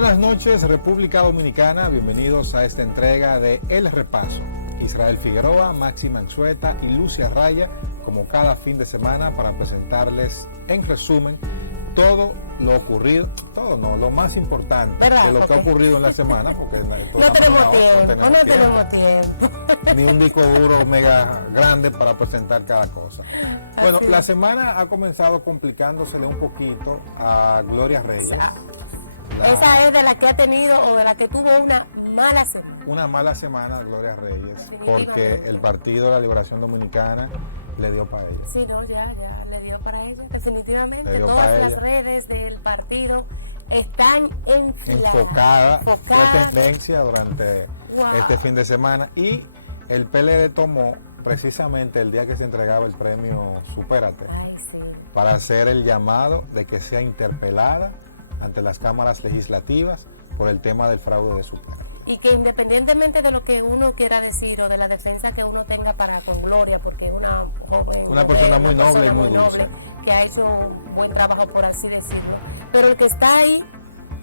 buenas noches, República Dominicana. Bienvenidos a esta entrega de El Repaso. Israel Figueroa, Maxi Mansueta y Lucia Raya, como cada fin de semana, para presentarles en resumen todo lo ocurrido, lo más importante de lo que ha ocurrido en la semana, porque no tenemos tiempo. Ni un disco duro mega grande para presentar cada cosa. Bueno, la semana ha comenzado complicándosele un poquito a Gloria Reyes. Esa es de la que ha tenido o de la que tuvo una mala semana. Una mala semana Gloria Reyes, porque el Partido de la Liberación Dominicana le dio para ella. Sí, no, ya le dio para ella, definitivamente. Todas las redes del partido están enfocadas en tendencia durante este fin de semana, y el PLD tomó precisamente el día que se entregaba el premio Supérate para hacer el llamado de que sea interpelada ante las cámaras legislativas por el tema del fraude de Supérate. Y que independientemente de lo que uno quiera decir o de la defensa que uno tenga para con Gloria, porque es una joven, una persona muy noble y muy dulce, que ha hecho un buen trabajo, por así decirlo, pero el que está ahí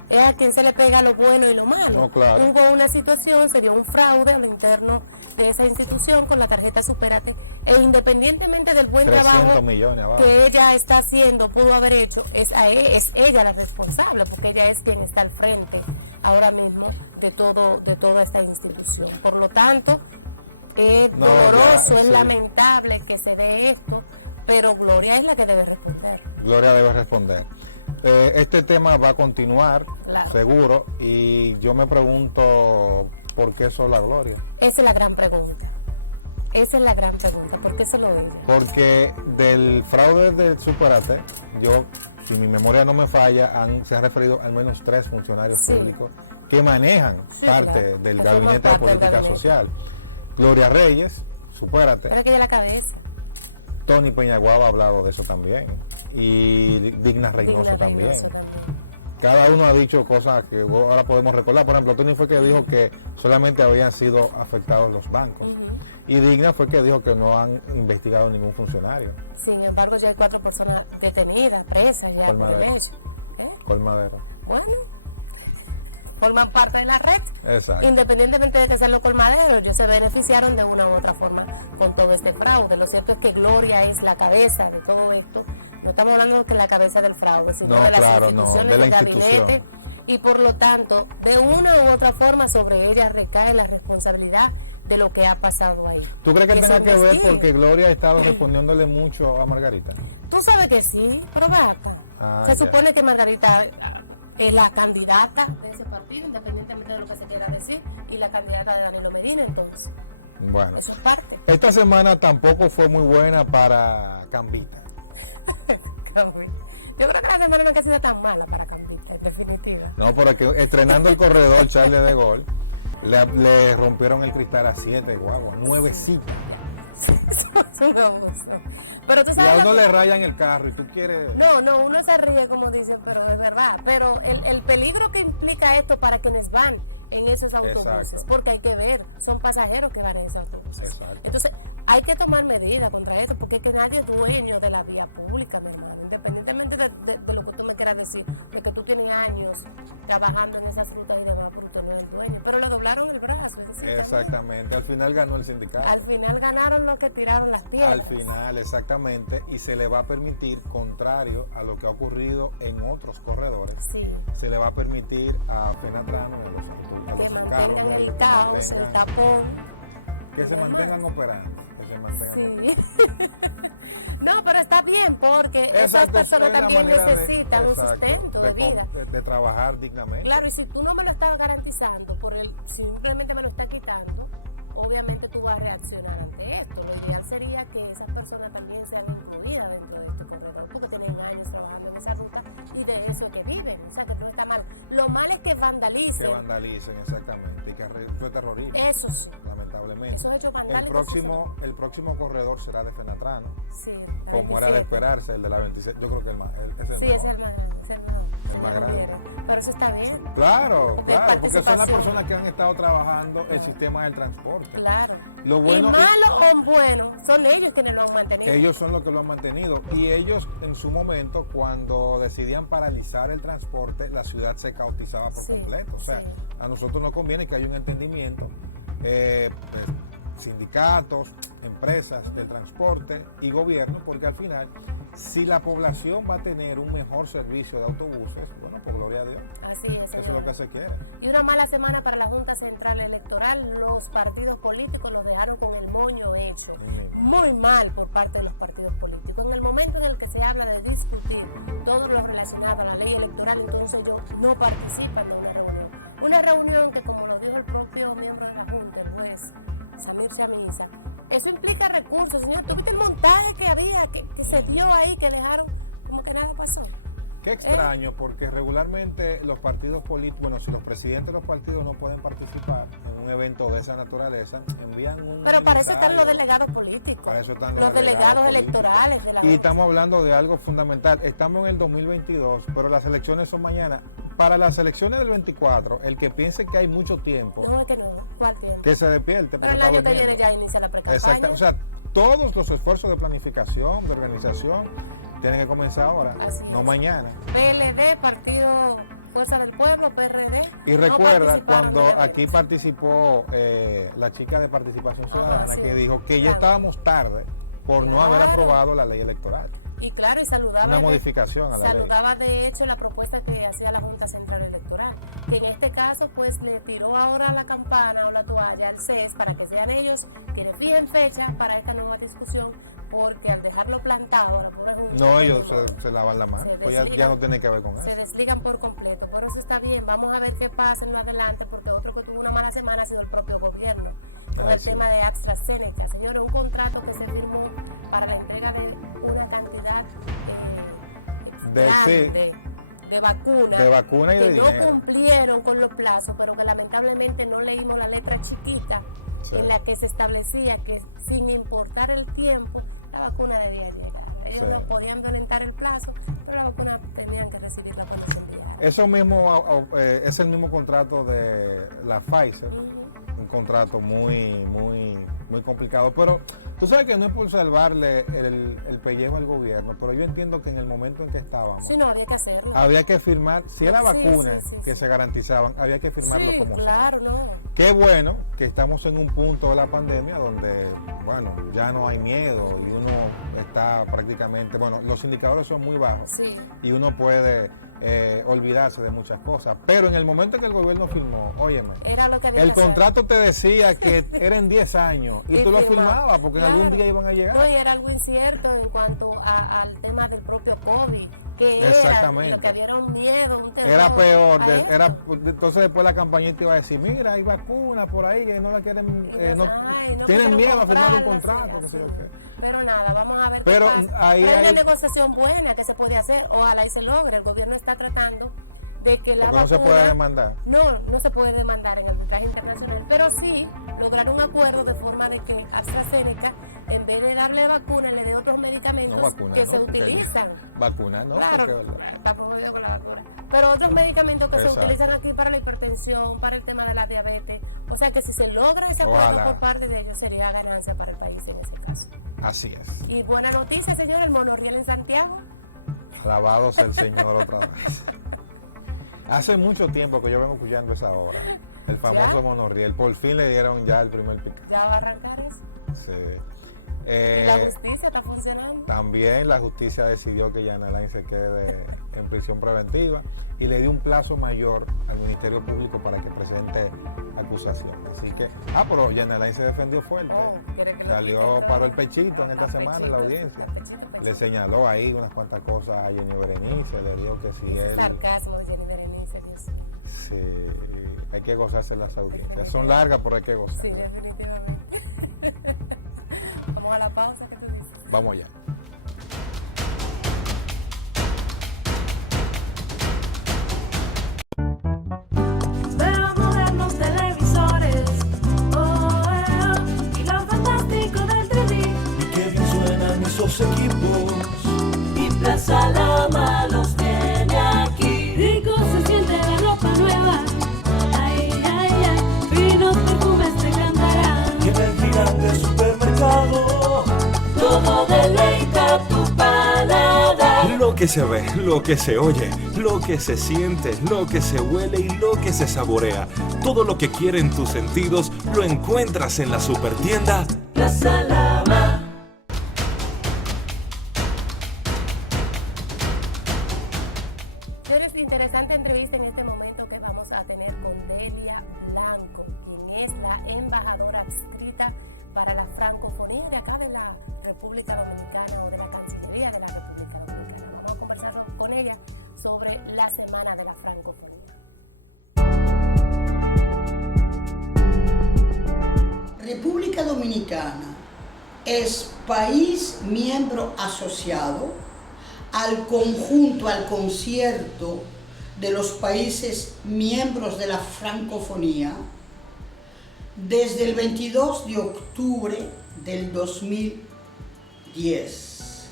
es a quien se le pega lo bueno y lo malo. No, claro. Hubo una situación, se dio un fraude a lo interno de esa institución con la tarjeta Supérate, e independientemente del buen trabajo que ella está haciendo, pudo haber hecho, es ella la responsable, porque ella es quien está al frente ahora mismo de toda esta institución. Por lo tanto, es doloroso, es lamentable que se dé esto, pero Gloria es la que debe responder. Gloria debe responder. Este tema va a continuar, seguro, y yo me pregunto por qué solo a Gloria. Esa es la gran pregunta. ¿Por qué solo ella? Porque del fraude del Supérate, si mi memoria no me falla, se han referido al menos 3 funcionarios públicos que manejan parte del Gabinete de Política Social. Gloria Reyes, Supérate. Para que de la cabeza. Tony Peñaguaba ha hablado de eso también, y Digna Reynoso también. Cada uno ha dicho cosas que ahora podemos recordar. Por ejemplo, Tony fue que dijo que solamente habían sido afectados los bancos. Y Digna fue que dijo que no han investigado ningún funcionario. Sin embargo, ya hay 4 personas detenidas, presas. Colmadero. Bueno, forman parte de la red. Exacto. Independientemente de que sean los colmaderos, ellos se beneficiaron de una u otra forma con todo este fraude. Lo cierto es que Gloria es la cabeza de todo esto. No estamos hablando de la cabeza del fraude, sino de las instituciones, de la del institución. gabinete, y por lo tanto, de una u otra forma sobre ella recae la responsabilidad de lo que ha pasado ahí. ¿Tú crees que tenga que ver porque Gloria ha estado respondiéndole mucho a Margarita? Tú sabes que sí, pero se supone que Margarita es la candidata de ese partido, independientemente de lo que se quiera decir, y la candidata de Danilo Medina, entonces. Bueno, esa es parte. Esta semana tampoco fue muy buena para Cambita. Yo creo que la semana no ha sido tan mala para Cambita, en definitiva. No, porque estrenando el corredor Charles de Gaulle, le rompieron el cristal a 7 guaguas, 9 citas. Pero tú sabes, y a uno le rayan el carro y tú quieres... No, uno se ríe como dicen, pero es verdad. Pero el peligro que implica esto para quienes van en esos autobuses, porque hay que ver, son pasajeros que van en esos autobuses. Exacto. Entonces, hay que tomar medidas contra esto, porque es que nadie es dueño de la vía pública, mi hermano. Independientemente de lo que tú me quieras decir, de que tú tienes años trabajando en esas rutas y demás, porque tú no eres dueño. Pero le doblaron el brazo. Exactamente, al final ganó el sindicato. Al final ganaron los que tiraron las piedras. Al final, exactamente, y se le va a permitir, contrario a lo que ha ocurrido en otros corredores, se le va a permitir a Fenatrano, a los carros, el caos, el tapón, que se mantengan operando, No, pero está bien, porque esas personas también necesitan un sustento de vida. De trabajar dignamente. Claro, y si tú no me lo estás garantizando, simplemente me lo estás quitando, obviamente tú vas a reaccionar ante esto. Lo ideal sería que esas personas también sean incluidas dentro de este corredor, porque tienen años trabajando en esa ruta y de eso que viven. O sea, que no está mal. Lo malo es que vandalicen. Que vandalicen, exactamente, y que fue terrorismo. Eso sí. Lamentablemente. Eso es hecho vandálico. El próximo corredor será de Fenatrano. Sí. Como era de esperarse, el de la 26. Yo creo que es el es el más grande. es más grande. Pero eso está bien. Claro, porque son las personas que han estado trabajando el sistema del transporte. Claro. Lo bueno, y malo o bueno, son ellos quienes lo han mantenido. Ellos son los que lo han mantenido. Y ellos, en su momento, cuando decidían paralizar el transporte, la ciudad se caotizaba por completo. O sea, a nosotros nos conviene que haya un entendimiento. Sindicatos, empresas del transporte y gobierno, porque al final, si la población va a tener un mejor servicio de autobuses, bueno, por gloria a Dios. Así es. Eso es lo que se quiere. Y una mala semana para la Junta Central Electoral. Los partidos políticos los dejaron con el moño hecho. Muy mal por parte de los partidos políticos. En el momento en el que se habla de discutir todo lo relacionado a la ley electoral, entonces ellos no participan de una reunión. Una reunión que, como nos dijo el propio miembro de la Junta, el juez Samir Chamisa, eso implica recursos, señor. ¿Tú viste el montaje que había, que se dio ahí, que dejaron como que nada pasó? Qué extraño, porque regularmente los partidos políticos, bueno, si los presidentes de los partidos no pueden participar en un evento de esa naturaleza, envían un... Pero para eso están los delegados políticos. Para eso están los delegados electorales. Y estamos hablando de algo fundamental. Estamos en el 2022, pero las elecciones son mañana. Para las elecciones del 24, el que piense que hay mucho tiempo, no, es que no. ¿Cuál tiempo? Que se despierte. Pero el año que viene ya inicia la pre-campaña. Exacto. O sea, todos los esfuerzos de planificación, de organización, tienen que comenzar ahora, no mañana. PLD, Partido Fuerza del Pueblo, PRD. Y recuerda cuando aquí participó la chica de Participación Ciudadana, que dijo que ya estábamos tarde por no haber aprobado la ley electoral. Y claro, y saludaba una modificación a la ley. Saludaba de hecho la propuesta que hacía la Junta Central Electoral, que en este caso pues le tiró ahora la campana o la toalla al CES para que sean ellos quienes fijen fecha para esta nueva discusión, porque al dejarlo plantado la pobre Junta, no, ellos se lavan la mano, pues ya no tiene que ver con eso. Se desligan por completo, por eso está bien. Vamos a ver qué pasa en lo adelante, porque otro que tuvo una mala semana ha sido el propio gobierno. El tema de AstraZeneca, señores, un contrato que se firmó para la entrega de una cantidad de vacunas y que de no dinero. Cumplieron con los plazos, pero que lamentablemente no leímos la letra chiquita en la que se establecía que sin importar el tiempo la vacuna debía llegar. Ellos no podían adelantar el plazo, pero la vacuna tenían que recibirla por los días. Eso mismo es el mismo contrato de la Pfizer. Un contrato muy complicado, pero tú sabes que no es por salvarle el pellejo al gobierno, pero yo entiendo que en el momento en que estábamos, sí, no, había que hacerlo. Había que firmar, si era vacuna que se garantizaban, había que firmarlo como claro, sea. No. Qué bueno que estamos en un punto de la pandemia donde, bueno, ya no hay miedo y uno está prácticamente, bueno, los indicadores son muy bajos y uno puede olvidarse de muchas cosas, pero en el momento en que el gobierno firmó, óyeme, era lo que el contrato te decía que eran 10 años y tú lo firmabas porque en algún día iban a llegar. No, y era algo incierto en cuanto al tema del propio COVID, que exactamente. Era lo que dieron miedo, un terror, era peor, entonces después la campañita iba a decir, mira, hay vacunas por ahí que no la quieren, no tienen miedo a firmar un contrato, que sé yo qué. Pero nada, vamos a ver pero qué pasa. Hay una negociación buena que se puede hacer, ojalá y se logre. El gobierno está tratando de que la vacuna... no se puede demandar. No se puede demandar en el arbitraje internacional, pero sí lograr un acuerdo de forma de que AstraZeneca, en vez de darle vacuna, le dé otros medicamentos se utilizan. Vacuna, ¿no? Claro, tampoco digo con la vacuna. Pero otros medicamentos que se utilizan aquí para la hipertensión, para el tema de la diabetes. O sea que si se logra ese acuerdo por parte de ellos, sería ganancia para el país en ese caso. Así es. Y buena noticia, señor, el monorriel en Santiago. Alabado sea el Señor otra vez. Hace mucho tiempo que yo vengo escuchando esa obra. El famoso monorriel. Por fin le dieron ya el primer pico. ¿Ya va a arrancar eso? Sí. ¿La justicia está funcionando? También la justicia decidió que Jan Alain se quede en prisión preventiva y le dio un plazo mayor al Ministerio Público para que presente acusación. Así que, pero Jan Alain se defendió fuerte. Salió, paró el pechito en esta semana en la audiencia. Le señaló ahí unas cuantas cosas a Jenny Berenice, le dijo que si él... Sarcasmo de Jenny Berenice. Sí, hay que gozarse las audiencias. Son largas, pero hay que gozar. Sí, definitivamente. Vamos a la pausa, ¿qué tú dices? Vamos allá. Veo modernos televisores, y lo fantástico del 3D. Y qué bien suenan esos equipos. Y Plaza Lama los tiene aquí. que se ve, lo que se oye, lo que se siente, lo que se huele y lo que se saborea. Todo lo que quieren tus sentidos lo encuentras en la supertienda La Salama. Es interesante entrevista en este momento que vamos a tener con Delia Blanco, quien es la embajadora adscrita para la francofonía de acá de la República Dominicana o de la Cancillería de la República Dominicana. Vamos a conversar con ella sobre la Semana de la Francofonía. República Dominicana es país miembro asociado al conjunto, al concierto de los países miembros de la francofonía desde el 22 de octubre del 2010.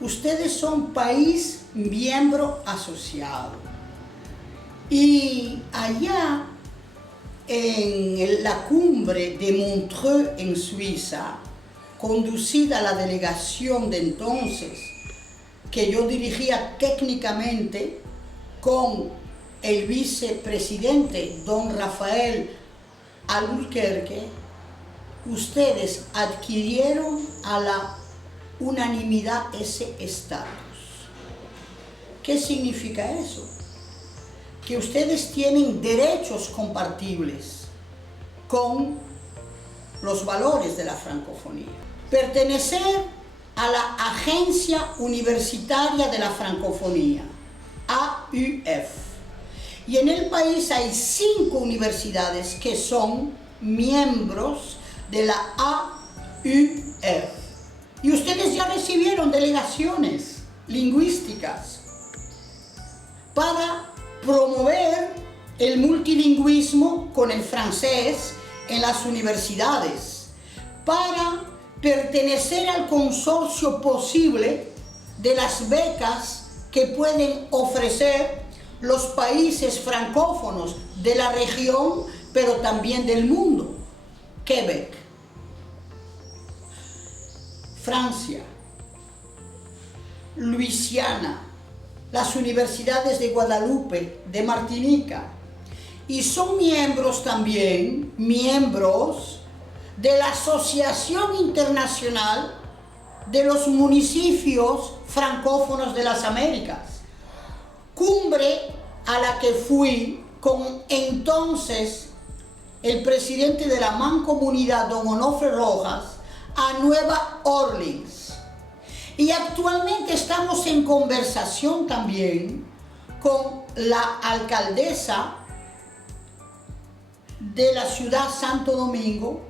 Ustedes son país miembro asociado y allá en la cumbre de Montreux en Suiza, conducida la delegación de entonces, que yo dirigía técnicamente con el vicepresidente don Rafael Alburquerque, ustedes adquirieron a la unanimidad ese estatus. ¿Qué significa eso? Que ustedes tienen derechos compartibles con los valores de la francofonía. Pertenecer a la Agencia Universitaria de la Francofonía, AUF. Y en el país hay 5 universidades que son miembros de la AUF. Y ustedes ya recibieron delegaciones lingüísticas para promover el multilingüismo con el francés en las universidades, para pertenecer al consorcio posible de las becas que pueden ofrecer los países francófonos de la región, pero también del mundo. Quebec, Francia, Luisiana, las universidades de Guadalupe, de Martinica, y son miembros también, de la Asociación Internacional de los Municipios Francófonos de las Américas, cumbre a la que fui con entonces el presidente de la Mancomunidad, don Onofre Rojas, a Nueva Orleans. Y actualmente estamos en conversación también con la alcaldesa de la ciudad Santo Domingo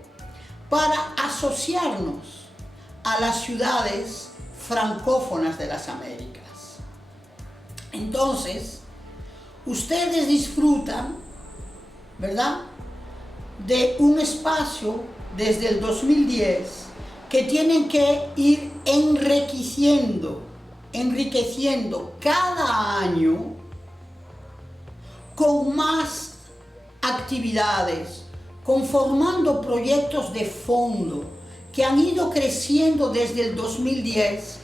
para asociarnos a las ciudades francófonas de las Américas. Entonces, ustedes disfrutan, ¿verdad?, de un espacio desde el 2010 que tienen que ir enriqueciendo cada año con más actividades, conformando proyectos de fondo que han ido creciendo desde el 2010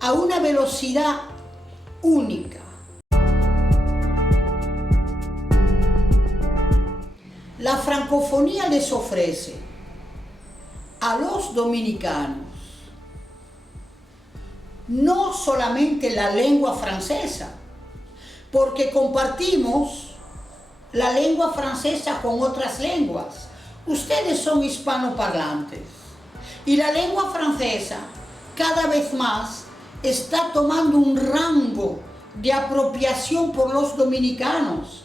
a una velocidad única. La francofonía les ofrece a los dominicanos no solamente la lengua francesa, porque compartimos la lengua francesa con otras lenguas. Ustedes son hispanoparlantes y la lengua francesa cada vez más está tomando un rango de apropiación por los dominicanos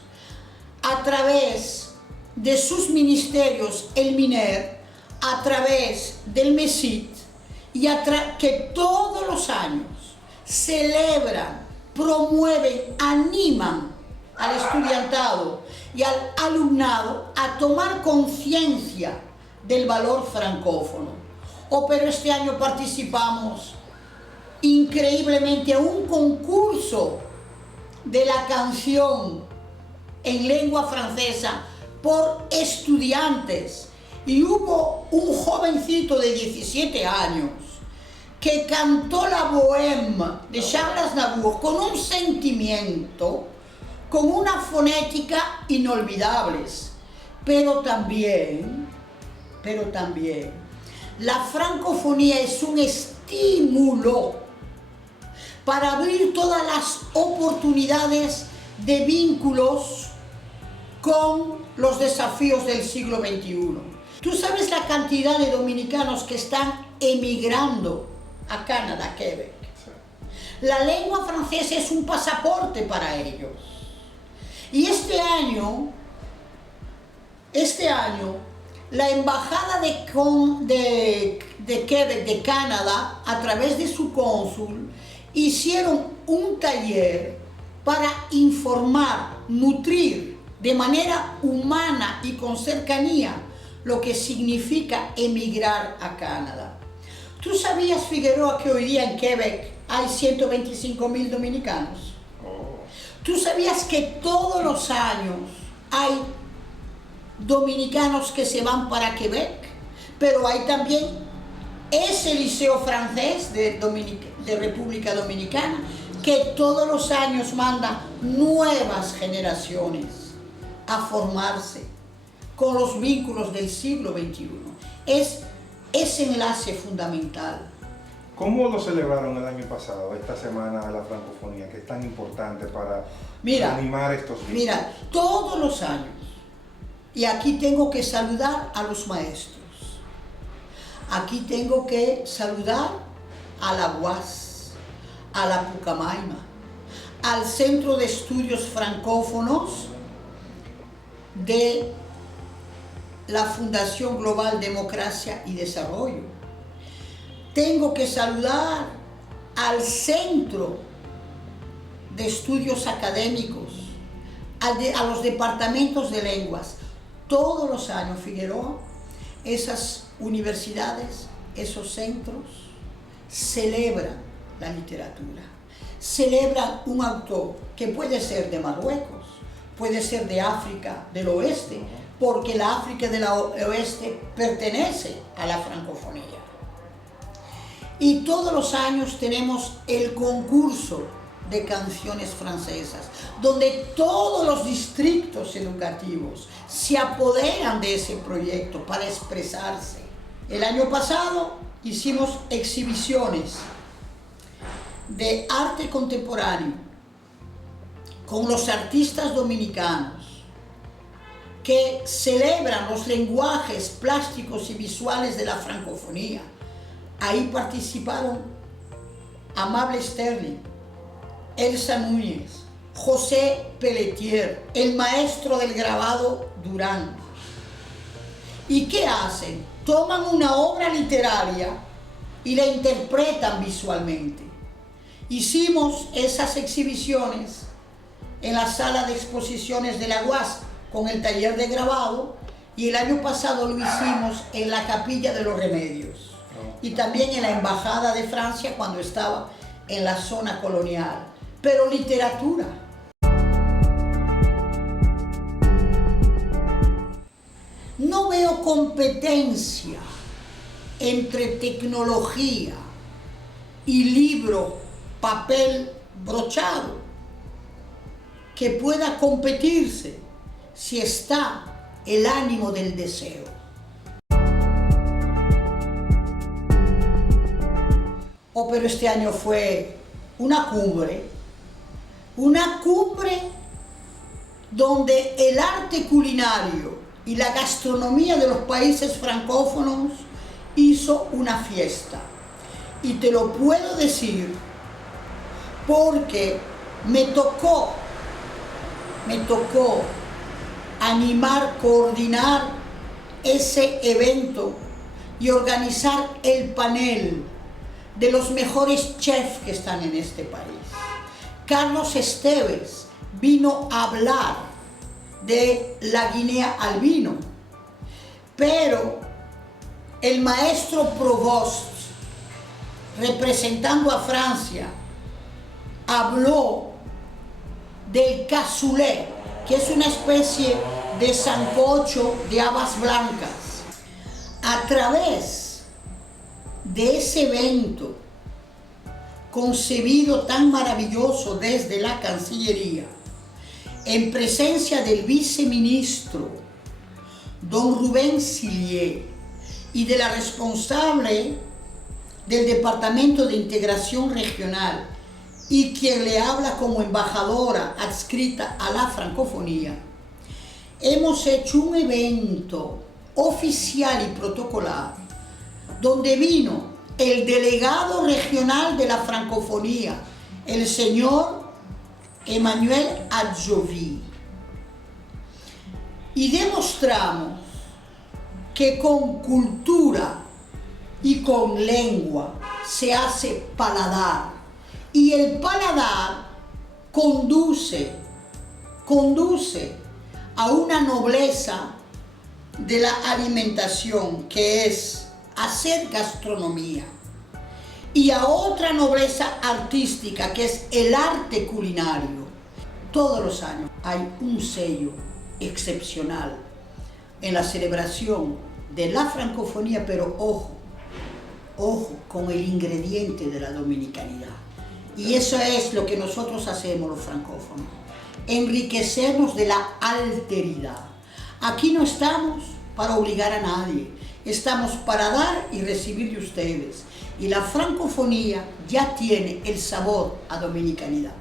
a través de sus ministerios, el MINER, a través del MESIT, y que todos los años celebran, promueven, animan al estudiantado y al alumnado a tomar conciencia del valor francófono. Pero este año participamos increíblemente a un concurso de la canción en lengua francesa por estudiantes, y hubo un jovencito de 17 años que cantó la Bohème de Charles Aznavour con un sentimiento, con una fonética inolvidables, pero también, la francofonía es un estímulo para abrir todas las oportunidades de vínculos con los desafíos del siglo XXI. ¿Tú sabes la cantidad de dominicanos que están emigrando a Canadá, a Quebec? La lengua francesa es un pasaporte para ellos. Y este año, la embajada de Quebec, de Canadá, a través de su cónsul, hicieron un taller para informar, nutrir de manera humana y con cercanía lo que significa emigrar a Canadá. ¿Tú sabías, Figueroa, que hoy día en Quebec hay 125,000 dominicanos? ¿Tú sabías que todos los años hay dominicanos que se van para Quebec? Pero hay también ese liceo francés de República Dominicana que todos los años manda nuevas generaciones a formarse con los vínculos del siglo XXI. Es ese enlace fundamental. ¿Cómo lo celebraron el año pasado, esta semana de la francofonía, que es tan importante para animar estos vínculos? Mira, todos los años, y aquí tengo que saludar a los maestros, aquí tengo que saludar a la UAS, a la Pucamaima, al Centro de Estudios Francófonos de la Fundación Global Democracia y Desarrollo. Tengo que saludar al Centro de Estudios Académicos, a los departamentos de lenguas. Todos los años, Figueroa, esas universidades, esos centros, celebran la literatura, celebran un autor que puede ser de Marruecos, puede ser de África del Oeste, porque la África del Oeste pertenece a la francofonía. Y todos los años tenemos el concurso de canciones francesas, donde todos los distritos educativos se apoderan de ese proyecto para expresarse. El año pasado hicimos exhibiciones de arte contemporáneo con los artistas dominicanos que celebran los lenguajes plásticos y visuales de la francofonía. Ahí participaron Amable Sterling, Elsa Núñez, José Pelletier, el maestro del grabado Durán. ¿Y qué hacen? Toman una obra literaria y la interpretan visualmente. Hicimos esas exhibiciones en la sala de exposiciones de la UAS con el taller de grabado, y el año pasado lo hicimos en la Capilla de los Remedios y también en la Embajada de Francia cuando estaba en la zona colonial. Pero literatura. No veo competencia entre tecnología y libro, papel brochado que pueda competirse si está el ánimo del deseo. Oh, pero este año fue una cumbre donde el arte culinario y la gastronomía de los países francófonos hizo una fiesta. Y te lo puedo decir porque me tocó animar, coordinar ese evento y organizar el panel de los mejores chefs que están en este país. Carlos Esteves vino a hablar de la Guinea albino, pero el maestro Provost, representando a Francia, habló del cassoulet, que es una especie de sancocho de habas blancas. A través de ese evento concebido tan maravilloso desde la Cancillería, en presencia del viceministro, don Rubén Sillier, y de la responsable del Departamento de Integración Regional, y quien le habla como embajadora adscrita a la francofonía, hemos hecho un evento oficial y protocolar donde vino el delegado regional de la francofonía, el señor Emmanuel Adjovi, y demostramos que con cultura y con lengua se hace paladar, y el paladar conduce a una nobleza de la alimentación, que es hacer gastronomía, y a otra nobleza artística, que es el arte culinario. Todos los años hay un sello excepcional en la celebración de la francofonía, pero ojo con el ingrediente de la dominicanidad. Y eso es lo que nosotros hacemos los francófonos, enriquecernos de la alteridad. Aquí no estamos para obligar a nadie, estamos para dar y recibir de ustedes. Y la francofonía ya tiene el sabor a dominicanidad.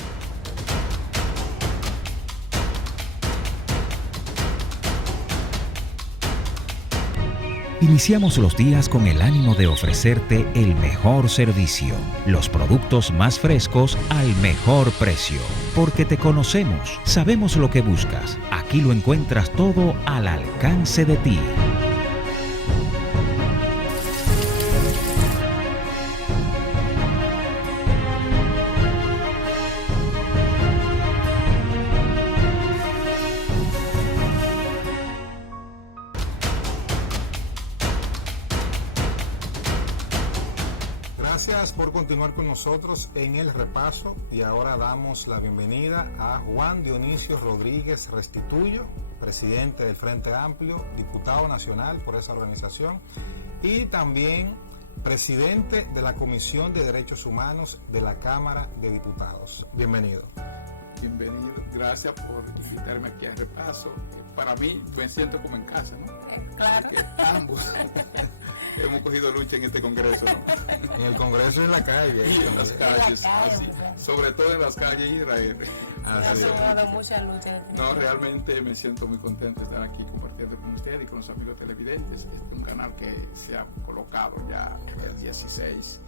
Iniciamos los días con el ánimo de ofrecerte el mejor servicio, los productos más frescos al mejor precio. Porque te conocemos, sabemos lo que buscas. Aquí lo encuentras todo al alcance de ti. Gracias por continuar con nosotros en el repaso, y ahora damos la bienvenida a Juan Dionisio Rodríguez Restituyo, presidente del Frente Amplio, diputado nacional por esa organización y también presidente de la Comisión de Derechos Humanos de la Cámara de Diputados. Bienvenido. Bienvenido, gracias por invitarme aquí a repaso. Para mí me siento como en casa, ¿no? Claro. Porque ambos hemos cogido lucha en este congreso, ¿no? En el congreso y en la calle. Y en las calles, así, sobre todo en las calles Israel. Así es. Mucha lucha. No, realmente me siento muy contento de estar aquí compartiendo con ustedes y con los amigos televidentes. Este es un canal que se ha colocado ya el 16.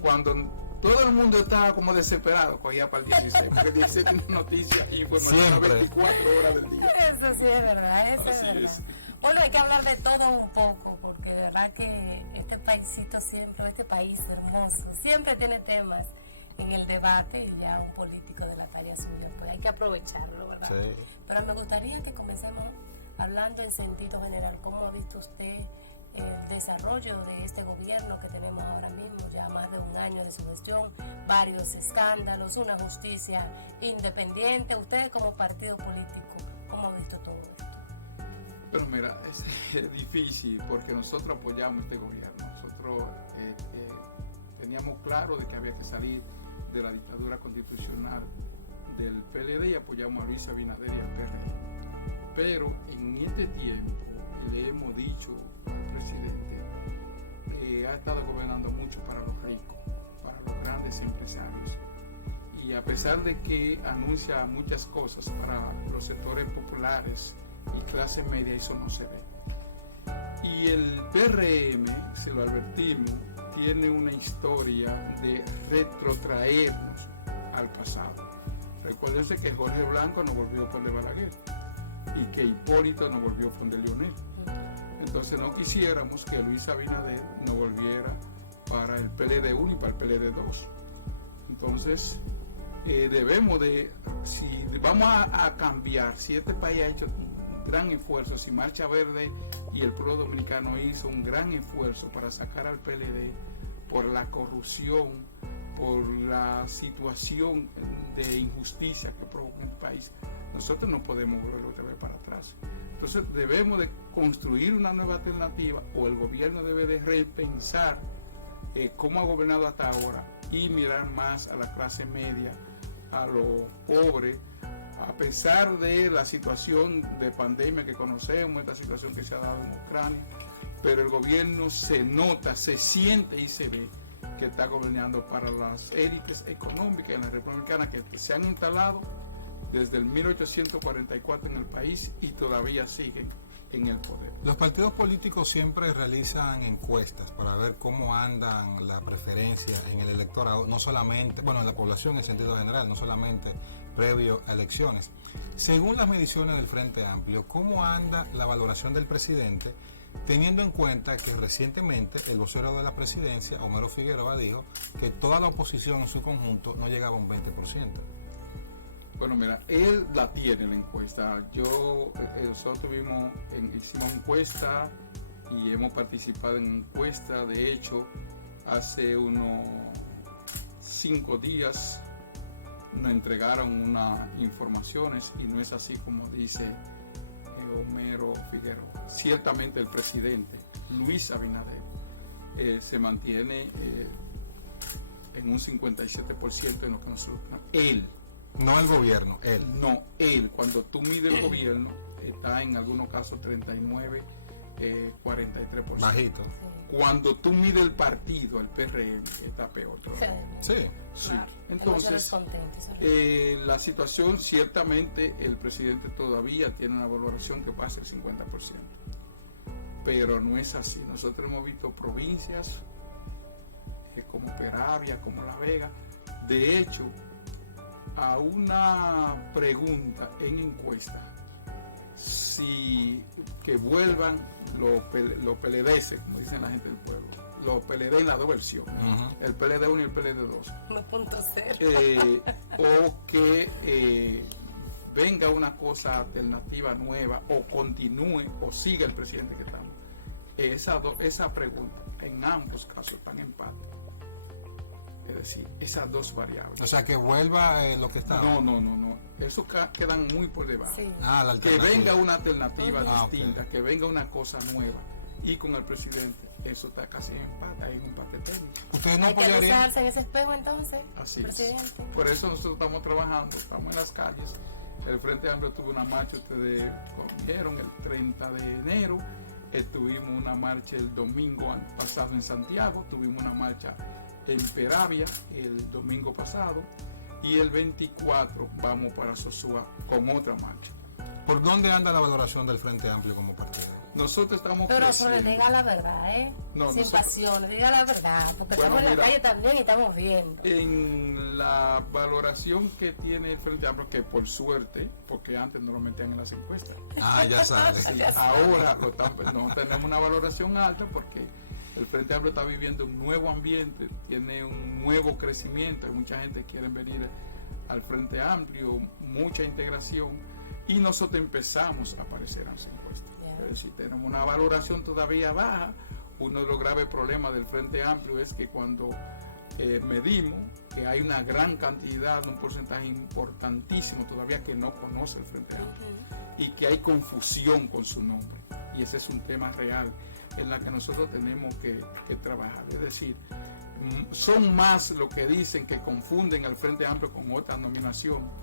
Cuando todo el mundo estaba como desesperado, cogía para el 16, porque el 16 tiene noticias y información a 24 horas del día. Eso sí es verdad, eso Así es verdad. es. Bueno, hay que hablar de todo un poco, porque de verdad que este paísito siempre, este país hermoso, siempre tiene temas en el debate, y ya un político de la talla suya, pues hay que aprovecharlo, ¿verdad? Sí. Pero me gustaría que comencemos hablando en sentido general. ¿Cómo ha visto usted el desarrollo de este gobierno que tenemos ahora mismo, ya más de un año de su gestión, varios escándalos, una justicia independiente? Usted como partido político, ¿cómo ha visto todo esto? Pero mira, es difícil porque nosotros apoyamos este gobierno. Nosotros teníamos claro de que había que salir de la dictadura constitucional del PLD y apoyamos a Luis Abinader y al PRD. Pero en este tiempo le hemos dicho al presidente que ha estado gobernando mucho para los ricos, para los grandes empresarios. Y a pesar de que anuncia muchas cosas para los sectores populares y clase media, eso no se ve. Y el PRM, se lo advertimos, tiene una historia de retrotraernos al pasado. Recuérdense que Jorge Blanco nos volvió por de Balaguer y que Hipólito nos volvió por de Leonel. Entonces no quisiéramos que Luis Abinader nos volviera para el PLD1 y para el PLD2. Entonces debemos de, si vamos a cambiar, si este país ha hecho un gran esfuerzo, si Marcha Verde y el pueblo dominicano hizo un gran esfuerzo para sacar al PLD por la corrupción, por la situación de injusticia que provoca en el país, nosotros no podemos volver otra vez para atrás. Entonces debemos de construir una nueva alternativa, o el gobierno debe de repensar cómo ha gobernado hasta ahora y mirar más a la clase media, a los pobres, a pesar de la situación de pandemia que conocemos, esta situación que se ha dado en Ucrania, pero el gobierno se nota, se siente y se ve que está gobernando para las élites económicas en la República que se han instalado desde el 1844 en el país y todavía siguen en el poder. Los partidos políticos siempre realizan encuestas para ver cómo andan la preferencia en el electorado, no solamente, bueno, en la población en sentido general, no solamente previo a elecciones. Según las mediciones del Frente Amplio, ¿cómo anda la valoración del presidente, teniendo en cuenta que recientemente el vocero de la presidencia, Homero Figueroa, dijo que toda la oposición en su conjunto no llegaba a un 20%? Bueno, mira, él la tiene la encuesta. Nosotros hicimos encuesta y hemos participado en encuesta. De hecho, hace unos 5 días nos entregaron unas informaciones y no es así como dice Homero Figueroa. Ciertamente el presidente Luis Abinader se mantiene en un 57% en lo que nosotros... Él. No el gobierno, él. No, él. Cuando tú mides el gobierno, está en algunos casos 39, 43%. Bajito. Cuando tú mides el partido, el PRM, está peor todavía. Sí. Sí. Claro. Entonces, la situación, ciertamente, el presidente todavía tiene una valoración que pasa el 50%. Pero no es así. Nosotros hemos visto provincias como Peravia, como La Vega. De hecho, a una pregunta en encuesta, si que vuelvan los PLDs, como dicen la gente del pueblo, los PLD en las dos versiones, el PLD 1 y el PLD 2, 1.0, o que venga una cosa alternativa nueva, o continúe o siga el presidente que estamos. Esa pregunta en ambos casos están en empate. Es decir, esas dos variables. O sea, que vuelva lo que está. No. Eso quedan muy por debajo. Sí. La Que venga una alternativa distinta, okay. Que venga una cosa nueva. Y con el presidente, eso está casi en empate, hay un empate técnico. ¿Ustedes no hay que apoyarían? analizarse en ese espejo entonces, Así presidente. es. Por eso nosotros estamos trabajando, estamos en las calles. El Frente Amplio tuvo una marcha, ustedes vieron, el 30 de enero. Tuvimos una marcha el domingo pasado en Santiago, tuvimos una marcha en Peravia el domingo pasado y el 24 vamos para Sosúa con otra marcha. ¿Por dónde anda la valoración del Frente Amplio como partido? Nosotros estamos Pero creciendo. diga la verdad, No, sin pasiones, diga la verdad, porque Bueno, estamos en la mira, calle también y estamos viendo. En la valoración que tiene el Frente Amplio, que por suerte, porque antes no lo metían en las encuestas. Ya sale. Sí, ahora no tenemos una valoración alta porque el Frente Amplio está viviendo un nuevo ambiente, tiene un nuevo crecimiento, hay mucha gente que quiere venir al Frente Amplio, mucha integración y nosotros empezamos a aparecer en las encuestas. Es decir, tenemos una valoración todavía baja. Uno de los graves problemas del Frente Amplio es que cuando medimos que hay una gran cantidad, un porcentaje importantísimo todavía que no conoce el Frente Amplio y que hay confusión con su nombre. Y ese es un tema real en la que nosotros tenemos que trabajar. Es decir, son más lo que dicen que confunden al Frente Amplio con otra nominación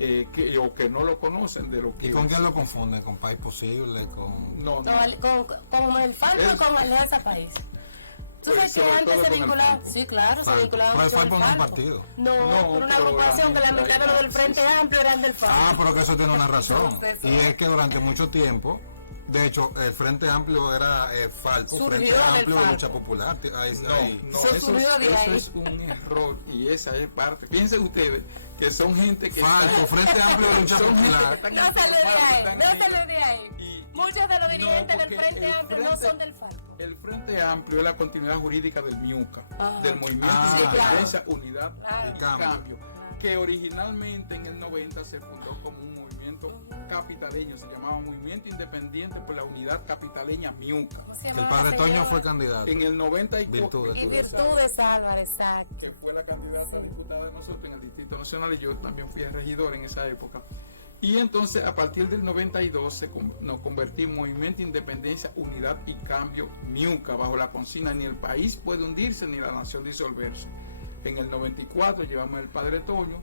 o que no lo conocen de lo que... ¿Y con quién lo confunden? ¿Con País Posible? ¿Con...? No. Con el Falpo o con Alianza País. ¿Tú sabes que antes se vinculaba? Sí, claro, se vinculaba pero el mucho al Falpo no es un Falpo. partido. No, por una agrupación que la mitad de los del Frente Amplio eran del Falpo. Pero que eso tiene una razón. Entonces, Y es que durante mucho tiempo, de hecho, el Frente Amplio era Falpo, Surgió Frente del Amplio de Falpo. Lucha Popular. Eso es un error y esa es parte. Piensen ustedes que son gente que Falpo, Frente Amplio de Lucha Popular. No sale de ahí. Muchos de los dirigentes del Frente Amplio no son del Falpo. El Frente Amplio es la continuidad jurídica del MIUCA, del Movimiento de sí, claro. Independencia, Unidad y Cambio. Cambio, que originalmente en el 90 se fundó como un movimiento capitaleño, se llamaba Movimiento Independiente por la Unidad Capitaleña MIUCA. El padre Toño fue candidato. En el 94, Y Virtudes Álvarez, exacto. que fue la candidata a diputada de nosotros en el Distrito Nacional, y yo también fui regidor en esa época. Y entonces a partir del 92 nos convertimos en Movimiento Independencia, Unidad y Cambio MIUCA, bajo la consigna ni el país puede hundirse ni la nación disolverse. En el 94 llevamos el Padre Toño.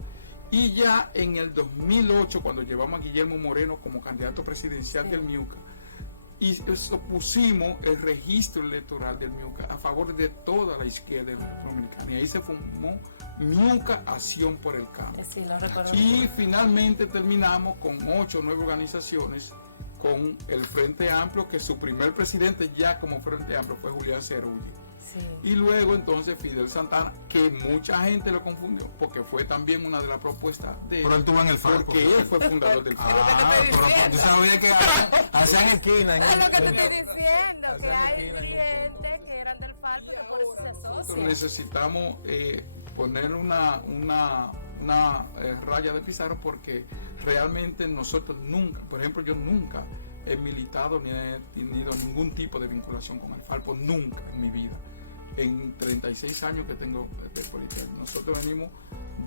Y ya en el 2008, cuando llevamos a Guillermo Moreno como candidato presidencial del MIUCA, y pusimos el registro electoral del MIUCA a favor de toda la izquierda dominicana. Y ahí se formó MIUCA Acción por el Cambio. Sí, lo recuerdo. Y finalmente terminamos con 8 o 9 organizaciones, con el Frente Amplio, que su primer presidente ya como Frente Amplio fue Julián Cerulli. Sí. Y luego entonces Fidel Santana, que mucha gente lo confundió, porque fue también una de las propuestas de él. Pero él tuvo en el FARC. Porque él fue fundador del FARC. Pero tú sabías que hacían esquina. Es lo que te estoy diciendo, que hay clientes que eran del FARC, pero por eso se Nosotros asocian. necesitamos poner una raya de pizarra, porque realmente nosotros nunca, por ejemplo, yo nunca he militado ni he tenido ningún tipo de vinculación con el Falpo, nunca en mi vida. En 36 años que tengo de política. Nosotros venimos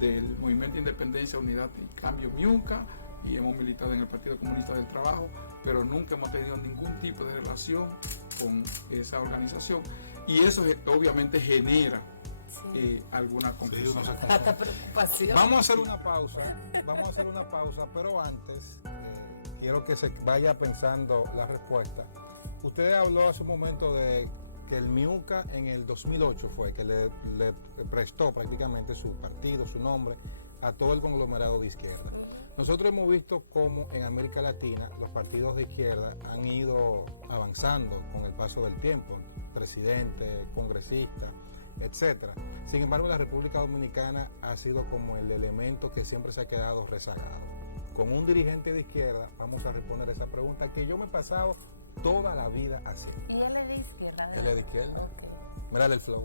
del Movimiento de Independencia, Unidad y Cambio MIUCA, y hemos militado en el Partido Comunista del Trabajo, pero nunca hemos tenido ningún tipo de relación con esa organización, y eso obviamente genera alguna confusión. Hasta preocupación. Vamos a hacer una pausa, pero antes quiero que se vaya pensando la respuesta. Usted habló hace un momento de que el MIUCA en el 2008 fue que le prestó prácticamente su partido, su nombre, a todo el conglomerado de izquierda. Nosotros hemos visto cómo en América Latina los partidos de izquierda han ido avanzando con el paso del tiempo, presidente, congresista, etcétera. Sin embargo, la República Dominicana ha sido como el elemento que siempre se ha quedado rezagado. Con un dirigente de izquierda vamos a responder esa pregunta que yo me he pasado toda la vida haciendo. ¿Y él es de izquierda? Él es de izquierda. Okay. Mírale el flow.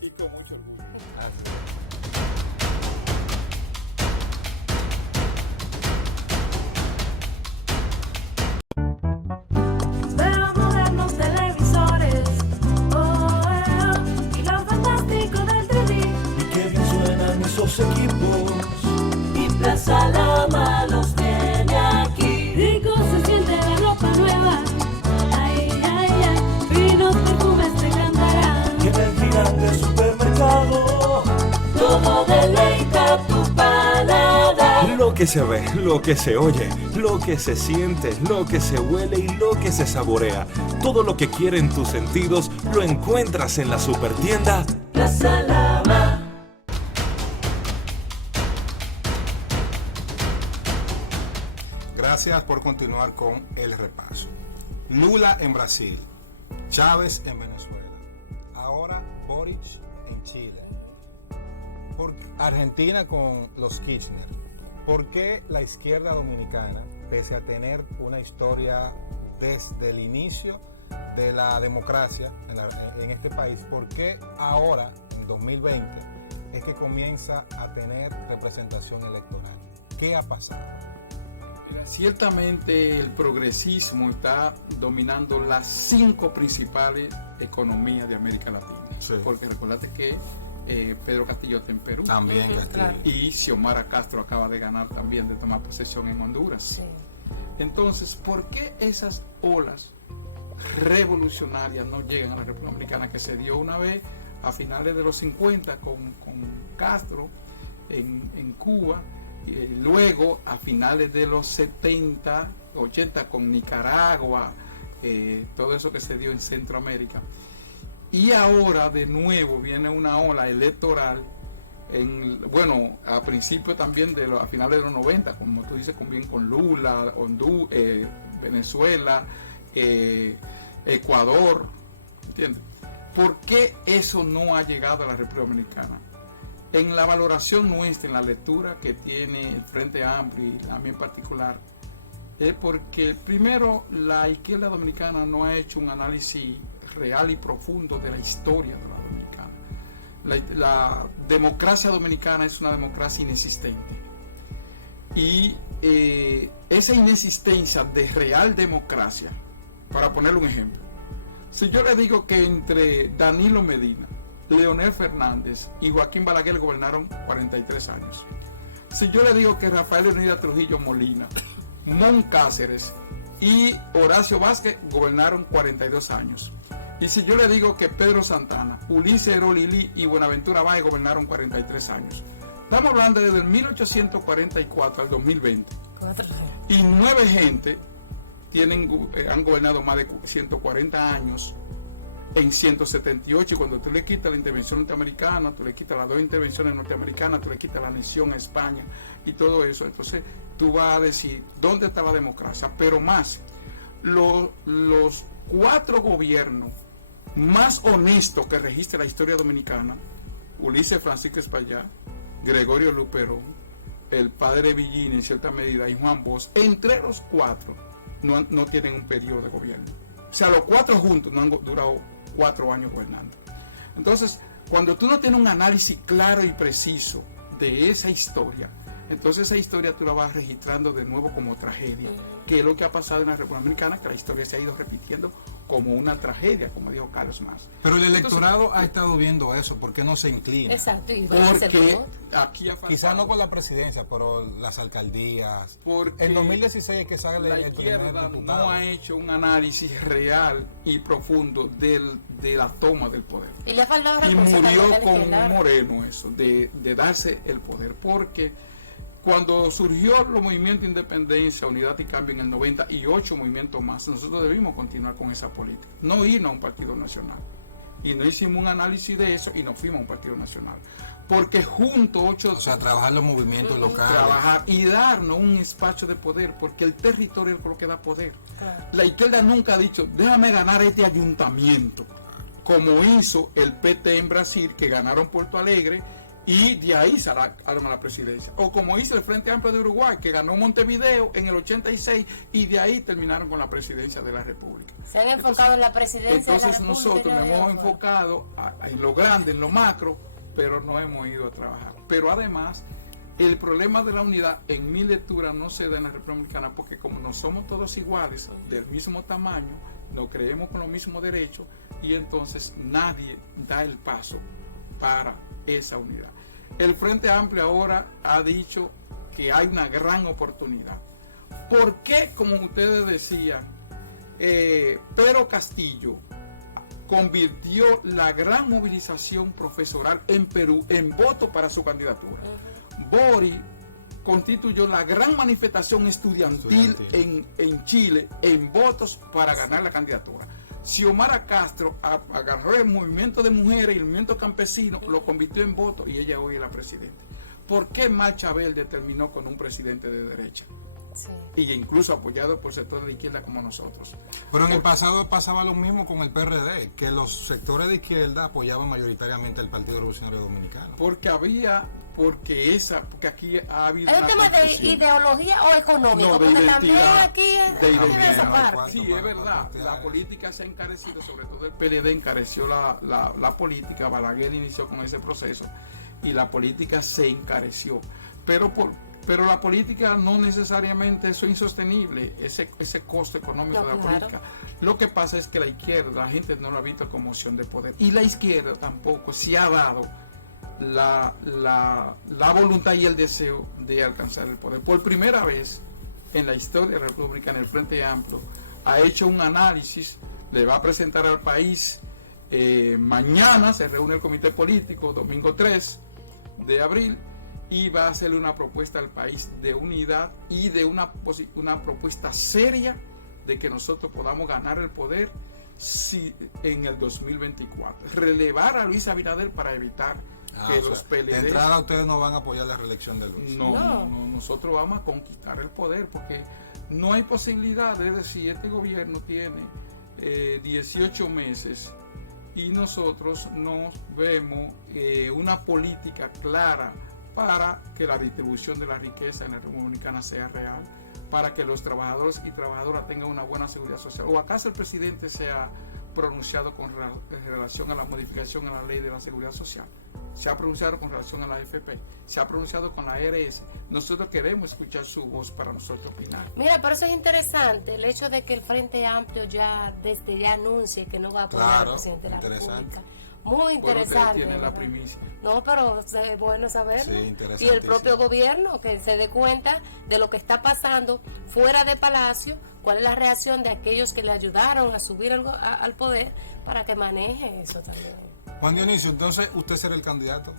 Y con mucho orgullo. Veo modernos televisores, y lo fantástico del 3D. Y qué bien suenan esos equipos. Y Plaza Lama los tiene aquí. Rico se siente la ropa nueva. Ay, ay, ay. Finos perfumes te cantarán. Y en el gigante supermercado Todo deleita tu paladar. Lo que se ve, lo que se oye, lo que se siente, lo que se huele y lo que se saborea. Todo lo que quieren tus sentidos lo encuentras en la supertienda Plaza Lama. Gracias por continuar con el repaso. Lula en Brasil, Chávez en Venezuela, ahora Boric en Chile, Argentina con los Kirchner. ¿Por qué la izquierda dominicana, pese a tener una historia desde el inicio de la democracia en este país, por qué ahora, en 2020, es que comienza a tener representación electoral? ¿Qué ha pasado? Mira, ciertamente el progresismo está dominando las 5 principales economías de América Latina. Sí. Porque recuérdate que Pedro Castillo está en Perú. También Castillo. Y Xiomara Castro acaba de ganar también, de tomar posesión en Honduras. Sí. Entonces, ¿por qué esas olas revolucionarias no llegan a la República Dominicana, que se dio una vez a finales de los 50 con Castro en Cuba, y luego a finales de los 70, 80 con Nicaragua, todo eso que se dio en Centroamérica? Y ahora de nuevo viene una ola electoral, a principios también a finales de los 90, como tú dices, con Lula, Venezuela, Ecuador, ¿entiendes? ¿Por qué eso no ha llegado a la República Dominicana? En la valoración nuestra, en la lectura que tiene el Frente Amplio y a mí en particular, es porque primero la izquierda dominicana no ha hecho un análisis real y profundo de la historia de la dominicana. La democracia dominicana es una democracia inexistente, y esa inexistencia de real democracia, para ponerle un ejemplo, si yo le digo que entre Danilo Medina, Leonel Fernández y Joaquín Balaguer gobernaron 43 años, si yo le digo que Rafael Leonidas Trujillo Molina, Mon Cáceres y Horacio Vázquez gobernaron 42 años, Y si yo le digo que Pedro Santana, Ulises Erolilí y Buenaventura Báez gobernaron 43 años. Estamos hablando desde el 1844 al 2020. Y 9 gente han gobernado más de 140 años en 178, y cuando tú le quitas la intervención norteamericana, tú le quitas las 2 intervenciones norteamericanas, tú le quitas la anexión a España y todo eso, entonces tú vas a decir, ¿dónde está la democracia? Pero más, los 4 gobiernos más honestos que registra la historia dominicana, Ulises Francisco Espaillá, Gregorio Luperón, el padre Villini en cierta medida y Juan Bosch, entre los 4 no tienen un periodo de gobierno. O sea, los 4 juntos no han durado 4 años gobernando. Entonces, cuando tú no tienes un análisis claro y preciso de esa historia, entonces esa historia tú la vas registrando de nuevo como tragedia, que es lo que ha pasado en la República Dominicana, que la historia se ha ido repitiendo como una tragedia, como dijo Carlos Mas. Pero el electorado ha estado viendo eso, ¿por qué no se inclina? Exacto, y porque aquí quizás no con la presidencia, pero las alcaldías. Porque en 2016 es que sale la izquierda no ha hecho un análisis real y profundo de la toma del poder. Y le ha faltado y murió con Moreno eso, de darse el poder, porque cuando surgió los movimientos de independencia, unidad y cambio en el 90 y 8 movimientos más, nosotros debimos continuar con esa política, no irnos a un partido nacional. Y no hicimos un análisis de eso y nos fuimos a un partido nacional. Porque juntos 8... O sea, trabajar los movimientos locales. Trabajar y darnos un espacio de poder, porque el territorio es lo que da poder. Claro. La izquierda nunca ha dicho, déjame ganar este ayuntamiento, como hizo el PT en Brasil, que ganaron Puerto Alegre, y de ahí salieron a la presidencia. O como hizo el Frente Amplio de Uruguay, que ganó Montevideo en el 86 y de ahí terminaron con la presidencia de la República. Se han enfocado en la presidencia. Entonces nosotros nos hemos enfocado en lo grande, en lo macro, pero no hemos ido a trabajar. Pero además, el problema de la unidad, en mi lectura, no se da en la República Dominicana, porque como no somos todos iguales, del mismo tamaño, no creemos con los mismos derechos, y entonces nadie da el paso para esa unidad. El Frente Amplio ahora ha dicho que hay una gran oportunidad. ¿Por qué, como ustedes decían, Pedro Castillo convirtió la gran movilización profesoral en Perú en voto para su candidatura? Bori constituyó la gran manifestación estudiantil en Chile en votos para ganar la candidatura. Xiomara Castro agarró el movimiento de mujeres y el movimiento campesino, lo convirtió en voto y ella hoy es la presidenta. ¿Por qué Marcha Verde terminó con un presidente de derecha? Sí. Y incluso apoyado por sectores de izquierda como nosotros. Pero en el pasado pasaba lo mismo con el PRD, que los sectores de izquierda apoyaban mayoritariamente al Partido Revolucionario Dominicano. Porque aquí ha habido ¿es un tema de ideología o económico? No, de porque identidad, también aquí de identidad. Sí, es verdad. La política se ha encarecido, sobre todo el PLD encareció la política. Balaguer inició con ese proceso y la política se encareció. Pero la política no necesariamente eso es insostenible, ese costo económico de la política. Lo que pasa es que la izquierda, la gente no lo ha visto como opción de poder. Y la izquierda tampoco se ha dado la voluntad y el deseo de alcanzar el poder. Por primera vez en la historia de la República Dominicana, el Frente Amplio ha hecho un análisis, le va a presentar al país, mañana se reúne el comité político, domingo 3 de abril, y va a hacerle una propuesta al país de unidad y de una propuesta seria de que nosotros podamos ganar el poder en el 2024. Relevar a Luis Abinader para evitar que los PLD... De entrada ustedes no van a apoyar la reelección de Luis. No, nosotros vamos a conquistar el poder porque no hay posibilidad de decir, este gobierno tiene 18 meses y nosotros no vemos una política clara para que la distribución de la riqueza en la República Dominicana sea real, para que los trabajadores y trabajadoras tengan una buena seguridad social. ¿O acaso el presidente se ha pronunciado con relación a la modificación a la ley de la seguridad social? Se ha pronunciado con relación a la AFP, se ha pronunciado con la ARS. Nosotros queremos escuchar su voz para nosotros opinar. Mira, por eso es interesante el hecho de que el Frente Amplio desde ya anuncie que no va a apoyar al presidente de la República. Muy interesante. Bueno, ustedes tienen la primicia. No, pero es bueno saberlo. Sí, interesantísimo. Y el propio gobierno que se dé cuenta de lo que está pasando fuera de Palacio, cuál es la reacción de aquellos que le ayudaron a subir al poder para que maneje eso también. Juan Dionisio, entonces usted será el candidato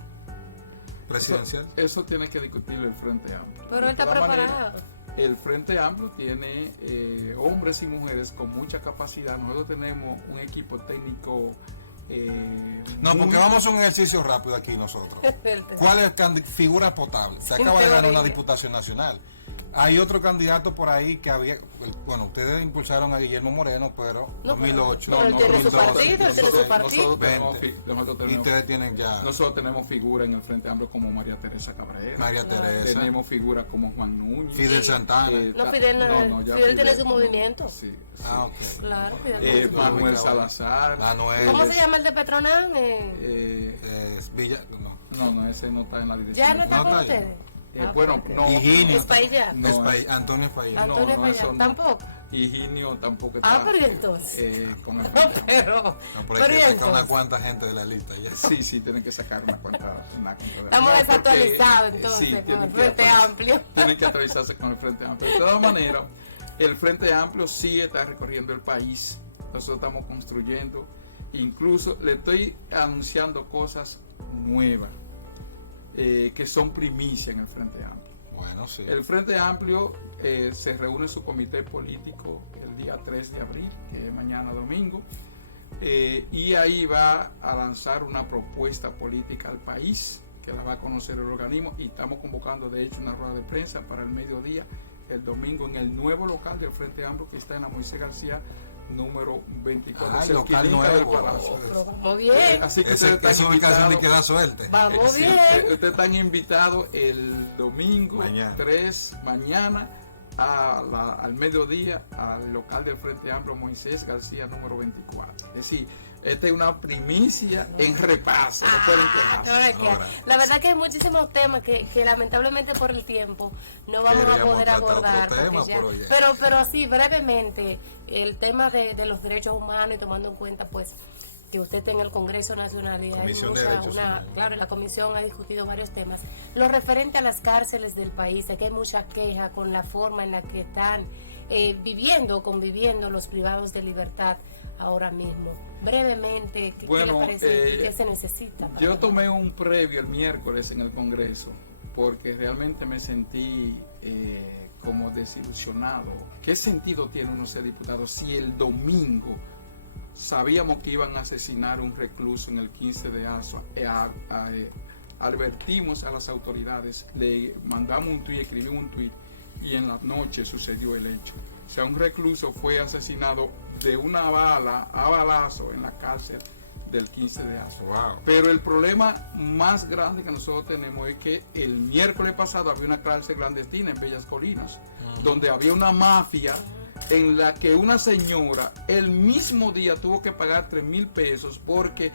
presidencial. Eso tiene que discutirlo el Frente Amplio. Pero él está preparado. El Frente Amplio tiene hombres y mujeres con mucha capacidad. Nosotros tenemos un equipo técnico. No, porque vamos a un ejercicio rápido aquí nosotros. ¿Cuál es figura potable? Se acaba de ganar una diputación nacional. Hay otro candidato por ahí que había, bueno, ustedes impulsaron a Guillermo Moreno, pero 2008, no, él tiene su partido, él tiene su partido. Y ustedes tienen ya. Nosotros tenemos figuras en el Frente Amplio como María Teresa Cabrera. María Teresa. Tenemos figuras como Juan Núñez. Fidel Santana. Fidel tiene su movimiento. Sí. Ah, ok. Claro, Manuel Salazar. ¿Cómo se llama el de Petronán? Villa, no, ese no está en la dirección. ¿Ya no está con ustedes? Bueno, no. Higinio. Espaillá. Antonio Espaillá. Antonio Espaillá. ¿Tampoco? Higinio tampoco está. Pero entonces. Con el pero hay que sacar una cuanta gente de la lista ya. Sí, tienen que sacar una cuanta. Estamos desactualizados entonces sí, con el Frente Amplio. Tienen que actualizarse con el Frente Amplio. De todas maneras, el Frente Amplio sí está recorriendo el país. Nosotros estamos construyendo. Incluso le estoy anunciando cosas nuevas. Que son primicia en el Frente Amplio. Bueno, sí. El Frente Amplio se reúne en su comité político el día 3 de abril, que es mañana domingo, y ahí va a lanzar una propuesta política al país, que la va a conocer el organismo, y estamos convocando de hecho una rueda de prensa para el mediodía, el domingo, en el nuevo local del Frente Amplio, que está en la Moisés García, número 24, el local nuevo del Palacio. Pero vamos bien. Así que eso es casi que da suerte. Vamos bien. Ustedes están invitados el domingo 3 mañana al mediodía al local del Frente Amplio Moisés García número 24. Es decir, esta es una primicia en repaso, no pueden quejarse. La verdad que hay muchísimos temas que lamentablemente por el tiempo no vamos a poder abordar. Pero así, brevemente, el tema de los derechos humanos y tomando en cuenta pues que usted está en el Congreso Nacional y hay claro, la comisión ha discutido varios temas. Lo referente a las cárceles del país, aquí hay mucha queja con la forma en la que están conviviendo los privados de libertad ahora mismo. Brevemente, ¿qué le parece? ¿Qué se necesita? Yo tomé un previo el miércoles en el Congreso porque realmente me sentí como desilusionado. ¿Qué sentido tiene uno ser diputado si el domingo sabíamos que iban a asesinar a un recluso en el 15 de Asua? Advertimos a las autoridades, le mandamos un tuit, escribimos un tuit, y en la noche sucedió el hecho. O sea, un recluso fue asesinado de una bala a balazo en la cárcel del 15 de Asua. Wow. Pero el problema más grande que nosotros tenemos es que el miércoles pasado había una cárcel clandestina en Bellas Colinas, donde había una mafia en la que una señora el mismo día tuvo que pagar 3,000 pesos porque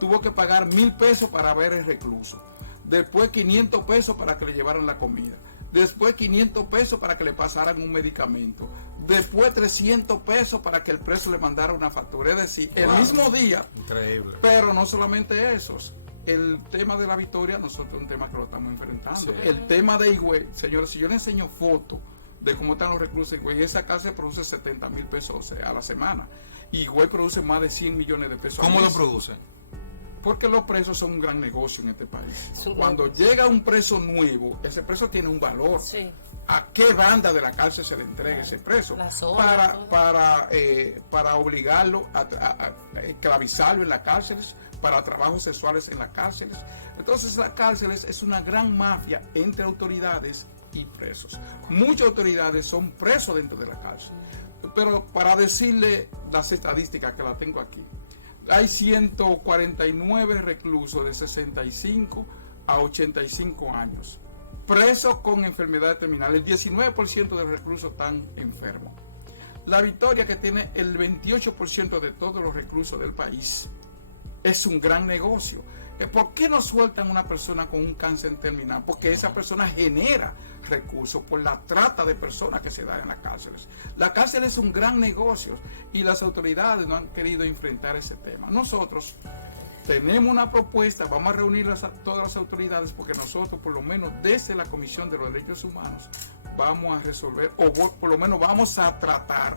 tuvo que pagar 1,000 pesos para ver el recluso. Después 500 pesos para que le llevaran la comida. Después 500 pesos para que le pasaran un medicamento. Después 300 pesos para que el preso le mandara una factura. Es decir, el mismo día. Increíble. Pero no solamente esos. El tema de la Victoria, nosotros es un tema que lo estamos enfrentando. Sí. El tema de Higüey, señores, si yo le enseño fotos de cómo están los reclusos en Higüey, esa cárcel produce 70,000 pesos a la semana. Y Higüey produce más de 100 millones de pesos. ¿Cómo lo produce? Porque los presos son un gran negocio en este país. Cuando llega un preso nuevo, ese preso tiene un valor. Sí. ¿A qué banda de la cárcel se le entrega ese preso? Para obligarlo a esclavizarlo en las cárceles, para trabajos sexuales en las cárceles. Entonces las cárceles es una gran mafia entre autoridades y presos. Muchas autoridades son presos dentro de la cárcel. Pero para decirle las estadísticas que las tengo aquí, hay 149 reclusos de 65 a 85 años, presos con enfermedades terminales. El 19% de los reclusos están enfermos. La Victoria, que tiene el 28% de todos los reclusos del país, es un gran negocio. ¿Por qué no sueltan una persona con un cáncer terminal? Porque esa persona genera recursos por la trata de personas que se da en las cárceles. La cárcel es un gran negocio y las autoridades no han querido enfrentar ese tema. Nosotros tenemos una propuesta, vamos a reunir todas las autoridades, porque nosotros, por lo menos desde la Comisión de los Derechos Humanos, vamos a resolver, o por lo menos vamos a tratar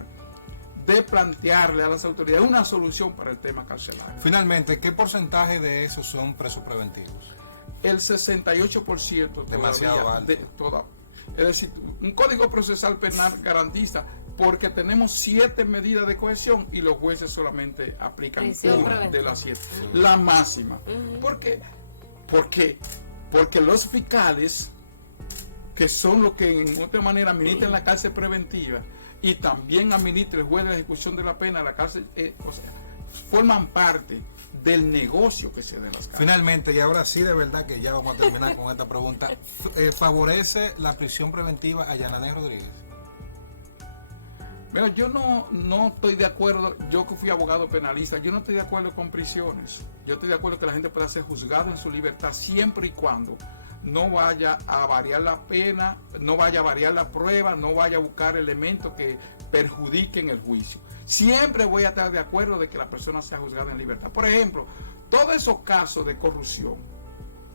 de plantearle a las autoridades una solución para el tema carcelario. Finalmente, ¿qué porcentaje de esos son presos preventivos? El 68% demasiado alto. Es decir, un código procesal penal garantiza, porque tenemos 7 medidas de cohesión y los jueces solamente aplican una de las 7, la máxima. ¿Por qué? Porque los fiscales, que son los que en otra manera administran la cárcel preventiva y también administra el juez de la ejecución de la pena, la cárcel, forman parte del negocio que se da en las cárceles. Finalmente, y ahora sí de verdad que ya vamos a terminar con esta pregunta, ¿favorece la prisión preventiva a Yanané Rodríguez? Mira, yo no estoy de acuerdo, yo que fui abogado penalista, yo no estoy de acuerdo con prisiones. Yo estoy de acuerdo que la gente pueda ser juzgada en su libertad siempre y cuando no vaya a variar la pena, no vaya a variar la prueba, no vaya a buscar elementos que perjudiquen el juicio. Siempre voy a estar de acuerdo de que la persona sea juzgada en libertad. Por ejemplo, todos esos casos de corrupción,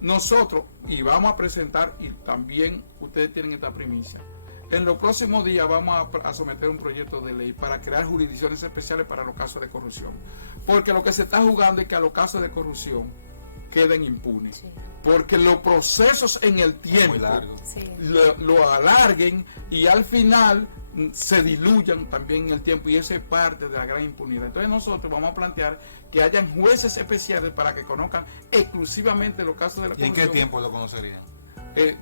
nosotros, y vamos a presentar, y también ustedes tienen esta primicia, en los próximos días vamos a someter un proyecto de ley para crear jurisdicciones especiales para los casos de corrupción. Porque lo que se está jugando es que a los casos de corrupción queden impunes. Sí. Porque los procesos en el tiempo lo alarguen y al final se diluyan también en el tiempo, y eso es parte de la gran impunidad. Entonces nosotros vamos a plantear que hayan jueces especiales para que conozcan exclusivamente los casos de la corrupción. ¿Y en qué tiempo lo conocerían?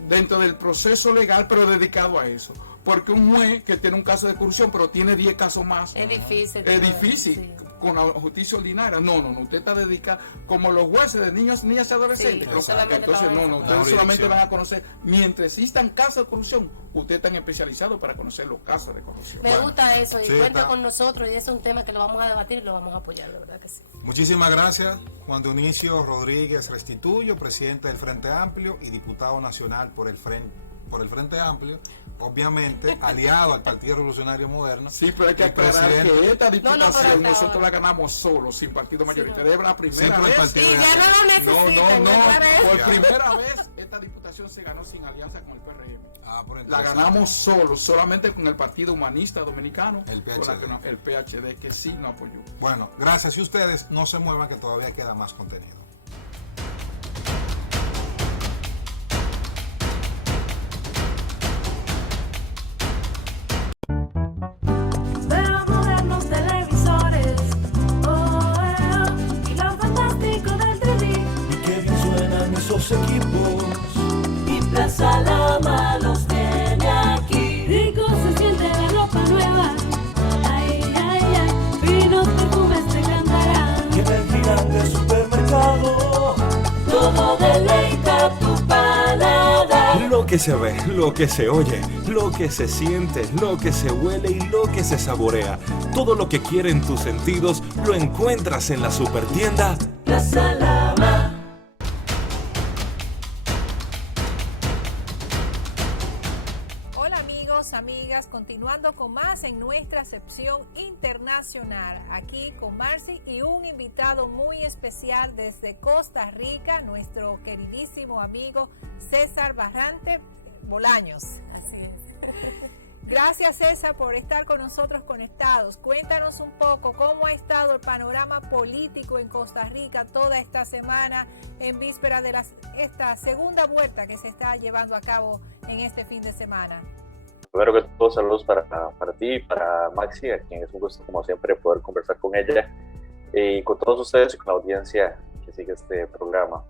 Dentro del proceso legal, pero dedicado a eso. Porque un juez que tiene un caso de corrupción, pero tiene 10 casos más, es difícil. Es difícil, sí. Con la justicia ordinaria. No, usted está dedicado, como los jueces de niños, niñas y adolescentes. Sí, entonces, ustedes solamente van a conocer, mientras existan casos de corrupción, ustedes están especializados para conocer los casos de corrupción. Me gusta eso, y cuenta con nosotros, y es un tema que lo vamos a debatir y lo vamos a apoyar, la verdad que sí. Muchísimas gracias, Juan Dionisio Rodríguez Restituyo, presidente del Frente Amplio y diputado nacional por el Frente Amplio, obviamente aliado al Partido Revolucionario Moderno. Sí, pero hay que aclarar que esta diputación nosotros la ganamos solos, sin partido mayoritario. Es la primera vez. Y ya no lo necesitan. Por primera vez esta diputación se ganó sin alianza con el PRM. La ganamos solamente con el Partido Humanista Dominicano, el PHD, que sí nos apoyó. Bueno, gracias. Y ustedes no se muevan, que todavía queda más contenido. Equipos y Plaza Lama los tiene aquí. Rico se siente la ropa nueva. Ay, ay, ay. Finos perfumes te cantarán. Y en el gigante supermercado todo deleita tu paladar. Lo que se ve, lo que se oye, lo que se siente, lo que se huele y lo que se saborea. Todo lo que quieren tus sentidos lo encuentras en la supertienda Plaza Lama. Amigas, continuando con más en nuestra sección internacional, aquí con Marcy y un invitado muy especial desde Costa Rica, nuestro queridísimo amigo César Barrante Bolaños. Así es. Gracias, César, por estar con nosotros conectados. Cuéntanos un poco cómo ha estado el panorama político en Costa Rica toda esta semana en víspera de esta segunda vuelta que se está llevando a cabo en este fin de semana. Primero que todo, saludos para ti y para Maxi, a quien es un gusto como siempre poder conversar con ella y con todos ustedes y con la audiencia que sigue este programa.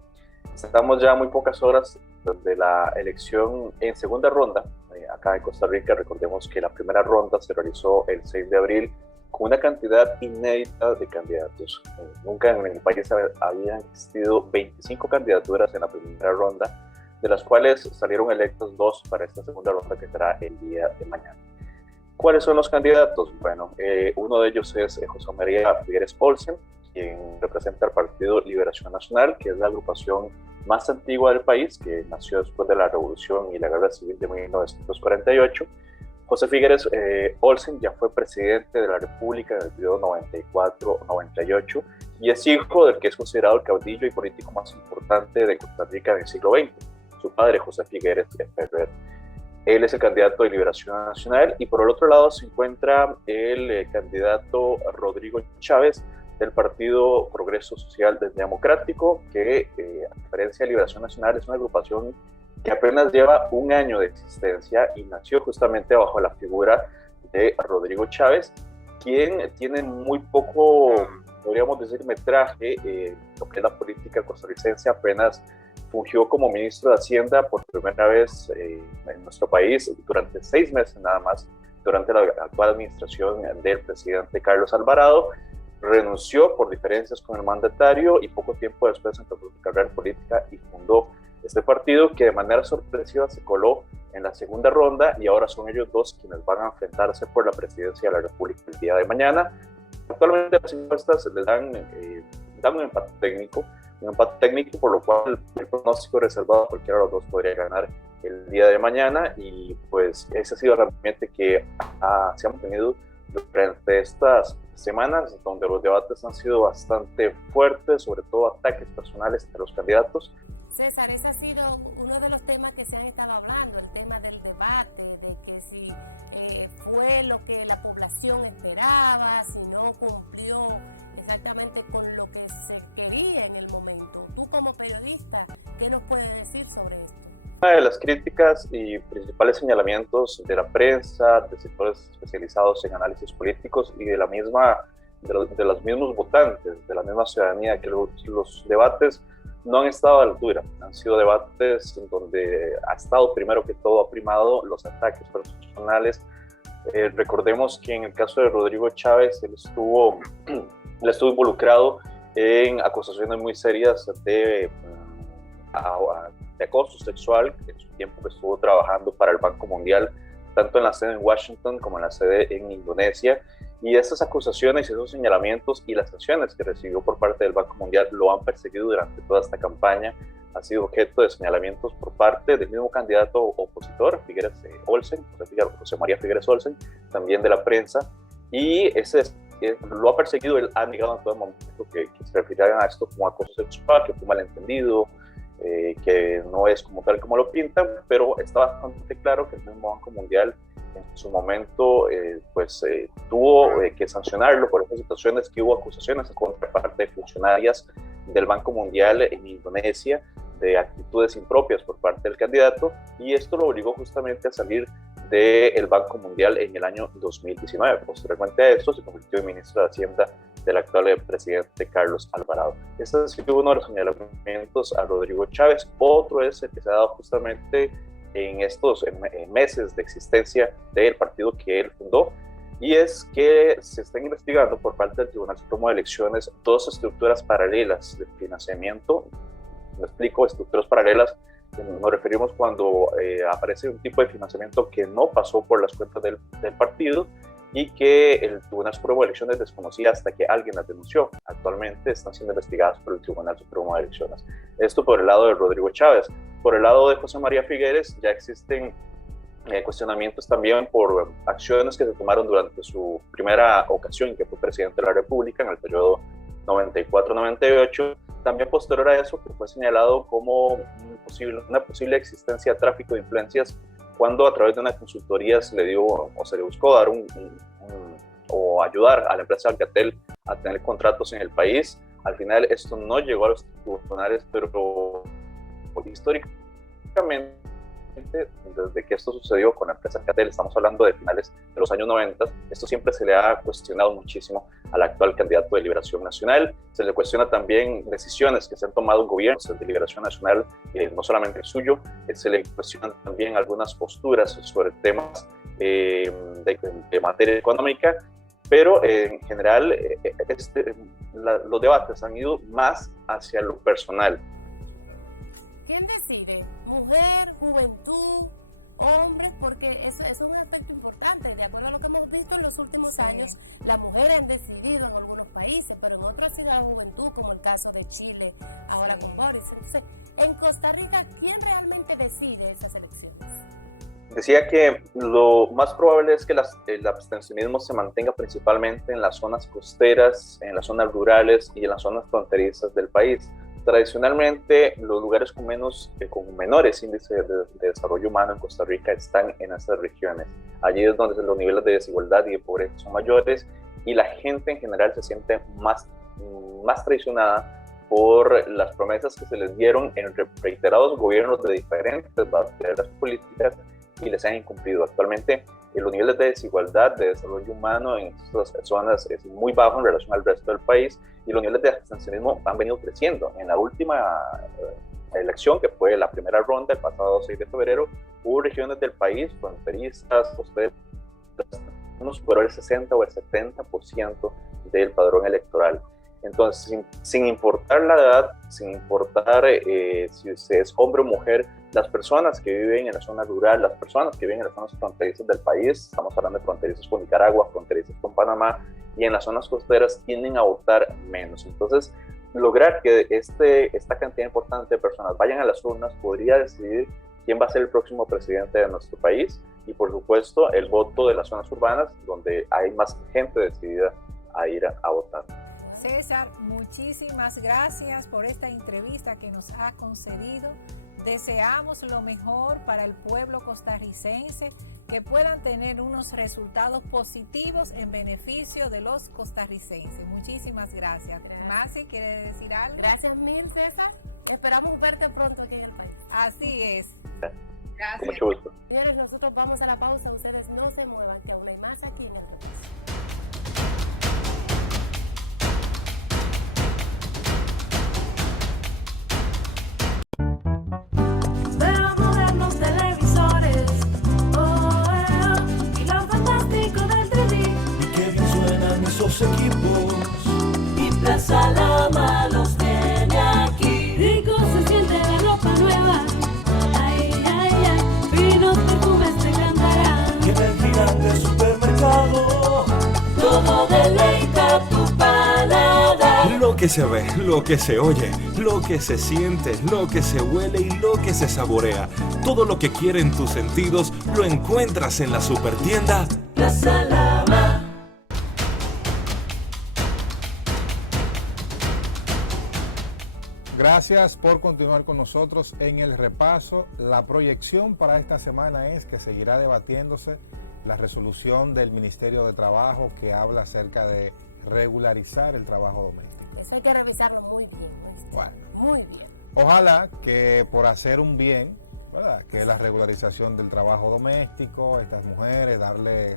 Estamos ya a muy pocas horas de la elección en segunda ronda acá en Costa Rica. Recordemos que la primera ronda se realizó el 6 de abril con una cantidad inédita de candidatos. Nunca en el país habían existido 25 candidaturas en la primera ronda, de las cuales salieron electos 2 para esta segunda ronda que será el día de mañana. ¿Cuáles son los candidatos? Bueno, uno de ellos es José María Figueres Olsen, quien representa al Partido Liberación Nacional, que es la agrupación más antigua del país, que nació después de la Revolución y la Guerra Civil de 1948. José Figueres Olsen ya fue presidente de la República en el periodo 94-98 y es hijo del que es considerado el caudillo y político más importante de Costa Rica en el siglo XX, su padre José Figueres Ferrer. Él es el candidato de Liberación Nacional y por el otro lado se encuentra el candidato Rodrigo Chávez del Partido Progreso Social Democrático, que a diferencia de Liberación Nacional es una agrupación que apenas lleva un año de existencia y nació justamente bajo la figura de Rodrigo Chávez, quien tiene muy poco, podríamos decir, metraje en lo que es la política costarricense. Apenas fungió como ministro de Hacienda por primera vez en nuestro país durante 6 meses nada más, durante la actual administración del presidente Carlos Alvarado. Renunció por diferencias con el mandatario y poco tiempo después empezó su carrera política y fundó este partido, que de manera sorpresiva se coló en la segunda ronda y ahora son ellos dos quienes van a enfrentarse por la presidencia de la República el día de mañana. Actualmente las encuestas les dan un empate técnico, por lo cual el pronóstico reservado a cualquiera de los dos podría ganar el día de mañana, y pues ese ha sido el ambiente que se ha mantenido durante estas semanas, donde los debates han sido bastante fuertes, sobre todo ataques personales entre los candidatos. César, ese ha sido uno de los temas que se han estado hablando, el tema del debate, de que si fue lo que la población esperaba, si no cumplió exactamente con lo que se quería en el momento. Tú como periodista, ¿qué nos puedes decir sobre esto? Una de las críticas y principales señalamientos de la prensa, de sectores especializados en análisis políticos y de los mismos votantes, de la misma ciudadanía, que los debates no han estado a la altura. Han sido debates en donde ha estado primero que todo, ha primado los ataques personales. Recordemos que en el caso de Rodrigo Chávez, él estuvo involucrado en acusaciones muy serias de acoso sexual en su tiempo que estuvo trabajando para el Banco Mundial, tanto en la sede en Washington como en la sede en Indonesia. Y esas acusaciones, esos señalamientos y las sanciones que recibió por parte del Banco Mundial lo han perseguido durante toda esta campaña. Ha sido objeto de señalamientos por parte del mismo candidato opositor, Figueres Olsen, José María Figueres Olsen, también de la prensa, y lo ha perseguido. Él ha negado en todo momento que se refirieran a esto como acoso sexual, que fue malentendido, que no es como tal como lo pintan, pero está bastante claro que el mismo Banco Mundial en su momento tuvo que sancionarlo por esas situaciones, que hubo acusaciones contra parte de funcionarias del Banco Mundial en Indonesia de actitudes impropias por parte del candidato, y esto lo obligó justamente a salir del Banco Mundial en el año 2019. Posteriormente a esto se convirtió en ministro de Hacienda del actual presidente Carlos Alvarado. Este ha sido uno de los señalamientos a Rodrigo Chávez. Otro es el que se ha dado justamente en estos meses de existencia del partido que él fundó, y es que se están investigando por parte del Tribunal Supremo de Elecciones 2 estructuras paralelas de financiamiento. Me explico, estructuras paralelas. Nos referimos cuando aparece un tipo de financiamiento que no pasó por las cuentas del partido y que el Tribunal Supremo de Elecciones desconocía hasta que alguien las denunció. Actualmente están siendo investigadas por el Tribunal Supremo de Elecciones. Esto por el lado de Rodrigo Chávez. Por el lado de José María Figueres ya existen cuestionamientos también por acciones que se tomaron durante su primera ocasión que fue presidente de la República en el periodo 94-98. También posterior a eso, que fue señalado como una posible existencia de tráfico de influencias cuando a través de una consultoría se le buscó dar o ayudar a la empresa Alcatel a tener contratos en el país. Al final esto no llegó a los tribunales, pero históricamente, desde que esto sucedió con la empresa Alcatel, estamos hablando de finales de los años 90, esto siempre se le ha cuestionado muchísimo al actual candidato de Liberación Nacional. Se le cuestiona también decisiones que se han tomado en gobiernos de Liberación Nacional, no solamente el suyo. Se le cuestionan también algunas posturas sobre temas de materia económica, pero en general los debates han ido más hacia lo personal. ¿Quién decide? ¿Mujer, juventud, hombres? Porque eso es un aspecto importante. De acuerdo a lo que hemos visto en los últimos años, las mujeres han decidido en algunos países, pero en otros ha sido la juventud, como el caso de Chile, ahora con Boris. Entonces, en Costa Rica, ¿quién realmente decide esas elecciones? Decía que lo más probable es que el abstencionismo se mantenga principalmente en las zonas costeras, en las zonas rurales y en las zonas fronterizas del país. Tradicionalmente, los lugares con menores índices de desarrollo humano en Costa Rica están en estas regiones. Allí es donde los niveles de desigualdad y de pobreza son mayores y la gente en general se siente más traicionada por las promesas que se les dieron en reiterados gobiernos de diferentes banderas políticas y les han incumplido. Actualmente, los niveles de desigualdad, de desarrollo humano en estas zonas es muy bajo en relación al resto del país y los niveles de abstencionismo han venido creciendo. En la última elección, que fue la primera ronda, el pasado 6 de febrero, hubo regiones del país, fronterizas, costeras, uno superó el 60 o el 70% del padrón electoral. Entonces, sin importar la edad, sin importar si usted es hombre o mujer, las personas que viven en la zona rural, las personas que viven en las zonas fronterizas del país, estamos hablando de fronterizas con Nicaragua, fronterizas con Panamá, y en las zonas costeras tienden a votar menos. Entonces, lograr que esta cantidad importante de personas vayan a las urnas podría decidir quién va a ser el próximo presidente de nuestro país y, por supuesto, el voto de las zonas urbanas, donde hay más gente decidida a ir a votar. César, muchísimas gracias por esta entrevista que nos ha concedido. Deseamos lo mejor para el pueblo costarricense, que puedan tener unos resultados positivos en beneficio de los costarricenses. Muchísimas gracias. Marcy, ¿quiere decir algo? Gracias mil, César. Esperamos verte pronto aquí en el país. Así es. Gracias. Con mucho gusto. Señores, nosotros vamos a la pausa. Ustedes no se muevan, que aún hay más aquí en el país. Equipos y Plaza Lama los tiene aquí. Rico se siente la ropa nueva. Ay, ay, ay. Finos perfumes te cantarán. Y en el gigante supermercado todo deleita tu paladar. Lo que se ve, lo que se oye, lo que se siente, lo que se huele y lo que se saborea. Todo lo que quieren tus sentidos lo encuentras en la supertienda Plaza Lama. Gracias por continuar con nosotros en el repaso. La proyección para esta semana es que seguirá debatiéndose la resolución del Ministerio de Trabajo que habla acerca de regularizar el trabajo doméstico. Eso hay que revisarlo muy bien. Bueno, muy bien. Ojalá que por hacer un bien, ¿verdad?, que es la regularización del trabajo doméstico, estas mujeres,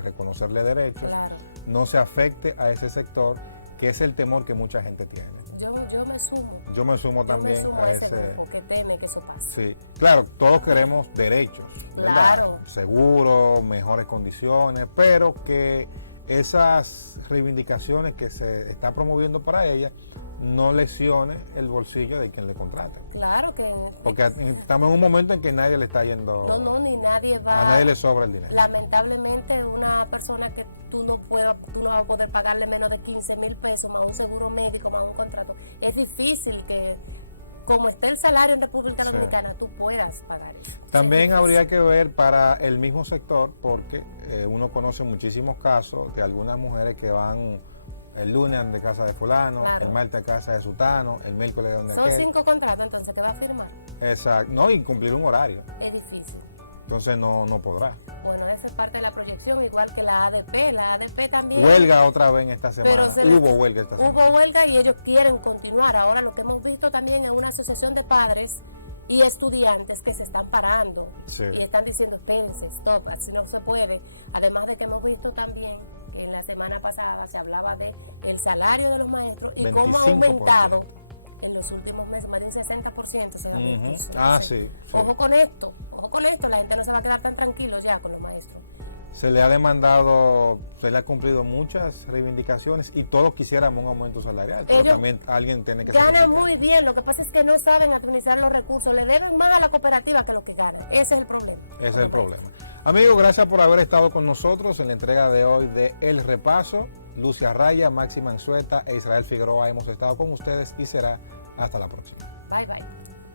reconocerle derechos, claro, no se afecte a ese sector, que es el temor que mucha gente tiene. Yo me sumo también a ese que teme que eso pase. Sí, claro, todos queremos derechos, ¿verdad? Claro. Seguros, mejores condiciones, pero que esas reivindicaciones que se está promoviendo para ella no lesione el bolsillo de quien le contrate. Claro que porque estamos en un momento en que nadie le está yendo. No, ni nadie va. A nadie le sobra el dinero. Lamentablemente, una persona que tú no vas a poder pagarle menos de 15,000 pesos más un seguro médico, más un contrato. Es difícil que, como está el salario en República Dominicana, tú puedas pagar eso. También habría que ver para el mismo sector, porque uno conoce muchísimos casos de algunas mujeres que van el lunes de casa de fulano, claro, el martes a casa de sutano, el miércoles de donde son 5 contratos entonces que va a firmar. Exacto, no, y cumplir un horario. Es difícil. Entonces no podrá. Bueno, esa es parte de la proyección, igual que la ADP. La ADP también. Huelga otra vez en esta semana. Hubo huelga esta semana. Hubo huelga y ellos quieren continuar. Ahora lo que hemos visto también es una asociación de padres y estudiantes que se están parando. Sí. Y están diciendo, espérense, stop, así no se puede. Además de que hemos visto también que en la semana pasada se hablaba de el salario de los maestros y 25%. Cómo ha aumentado en los últimos meses, más de un 60% se ha sí. Ojo con esto, la gente no se va a quedar tan tranquilos ya con los maestros. Se le ha demandado, se le ha cumplido muchas reivindicaciones y todos quisiéramos un aumento salarial, pero también alguien tiene que ganan muy bien, lo que pasa es que no saben administrar los recursos, le deben más a la cooperativa que lo que ganan, ese es el problema. Ese es el problema. Amigos, gracias por haber estado con nosotros en la entrega de hoy de El Repaso. Lucia Raya, Maxi Manzueta e Israel Figueroa hemos estado con ustedes y será hasta la próxima. Bye, bye.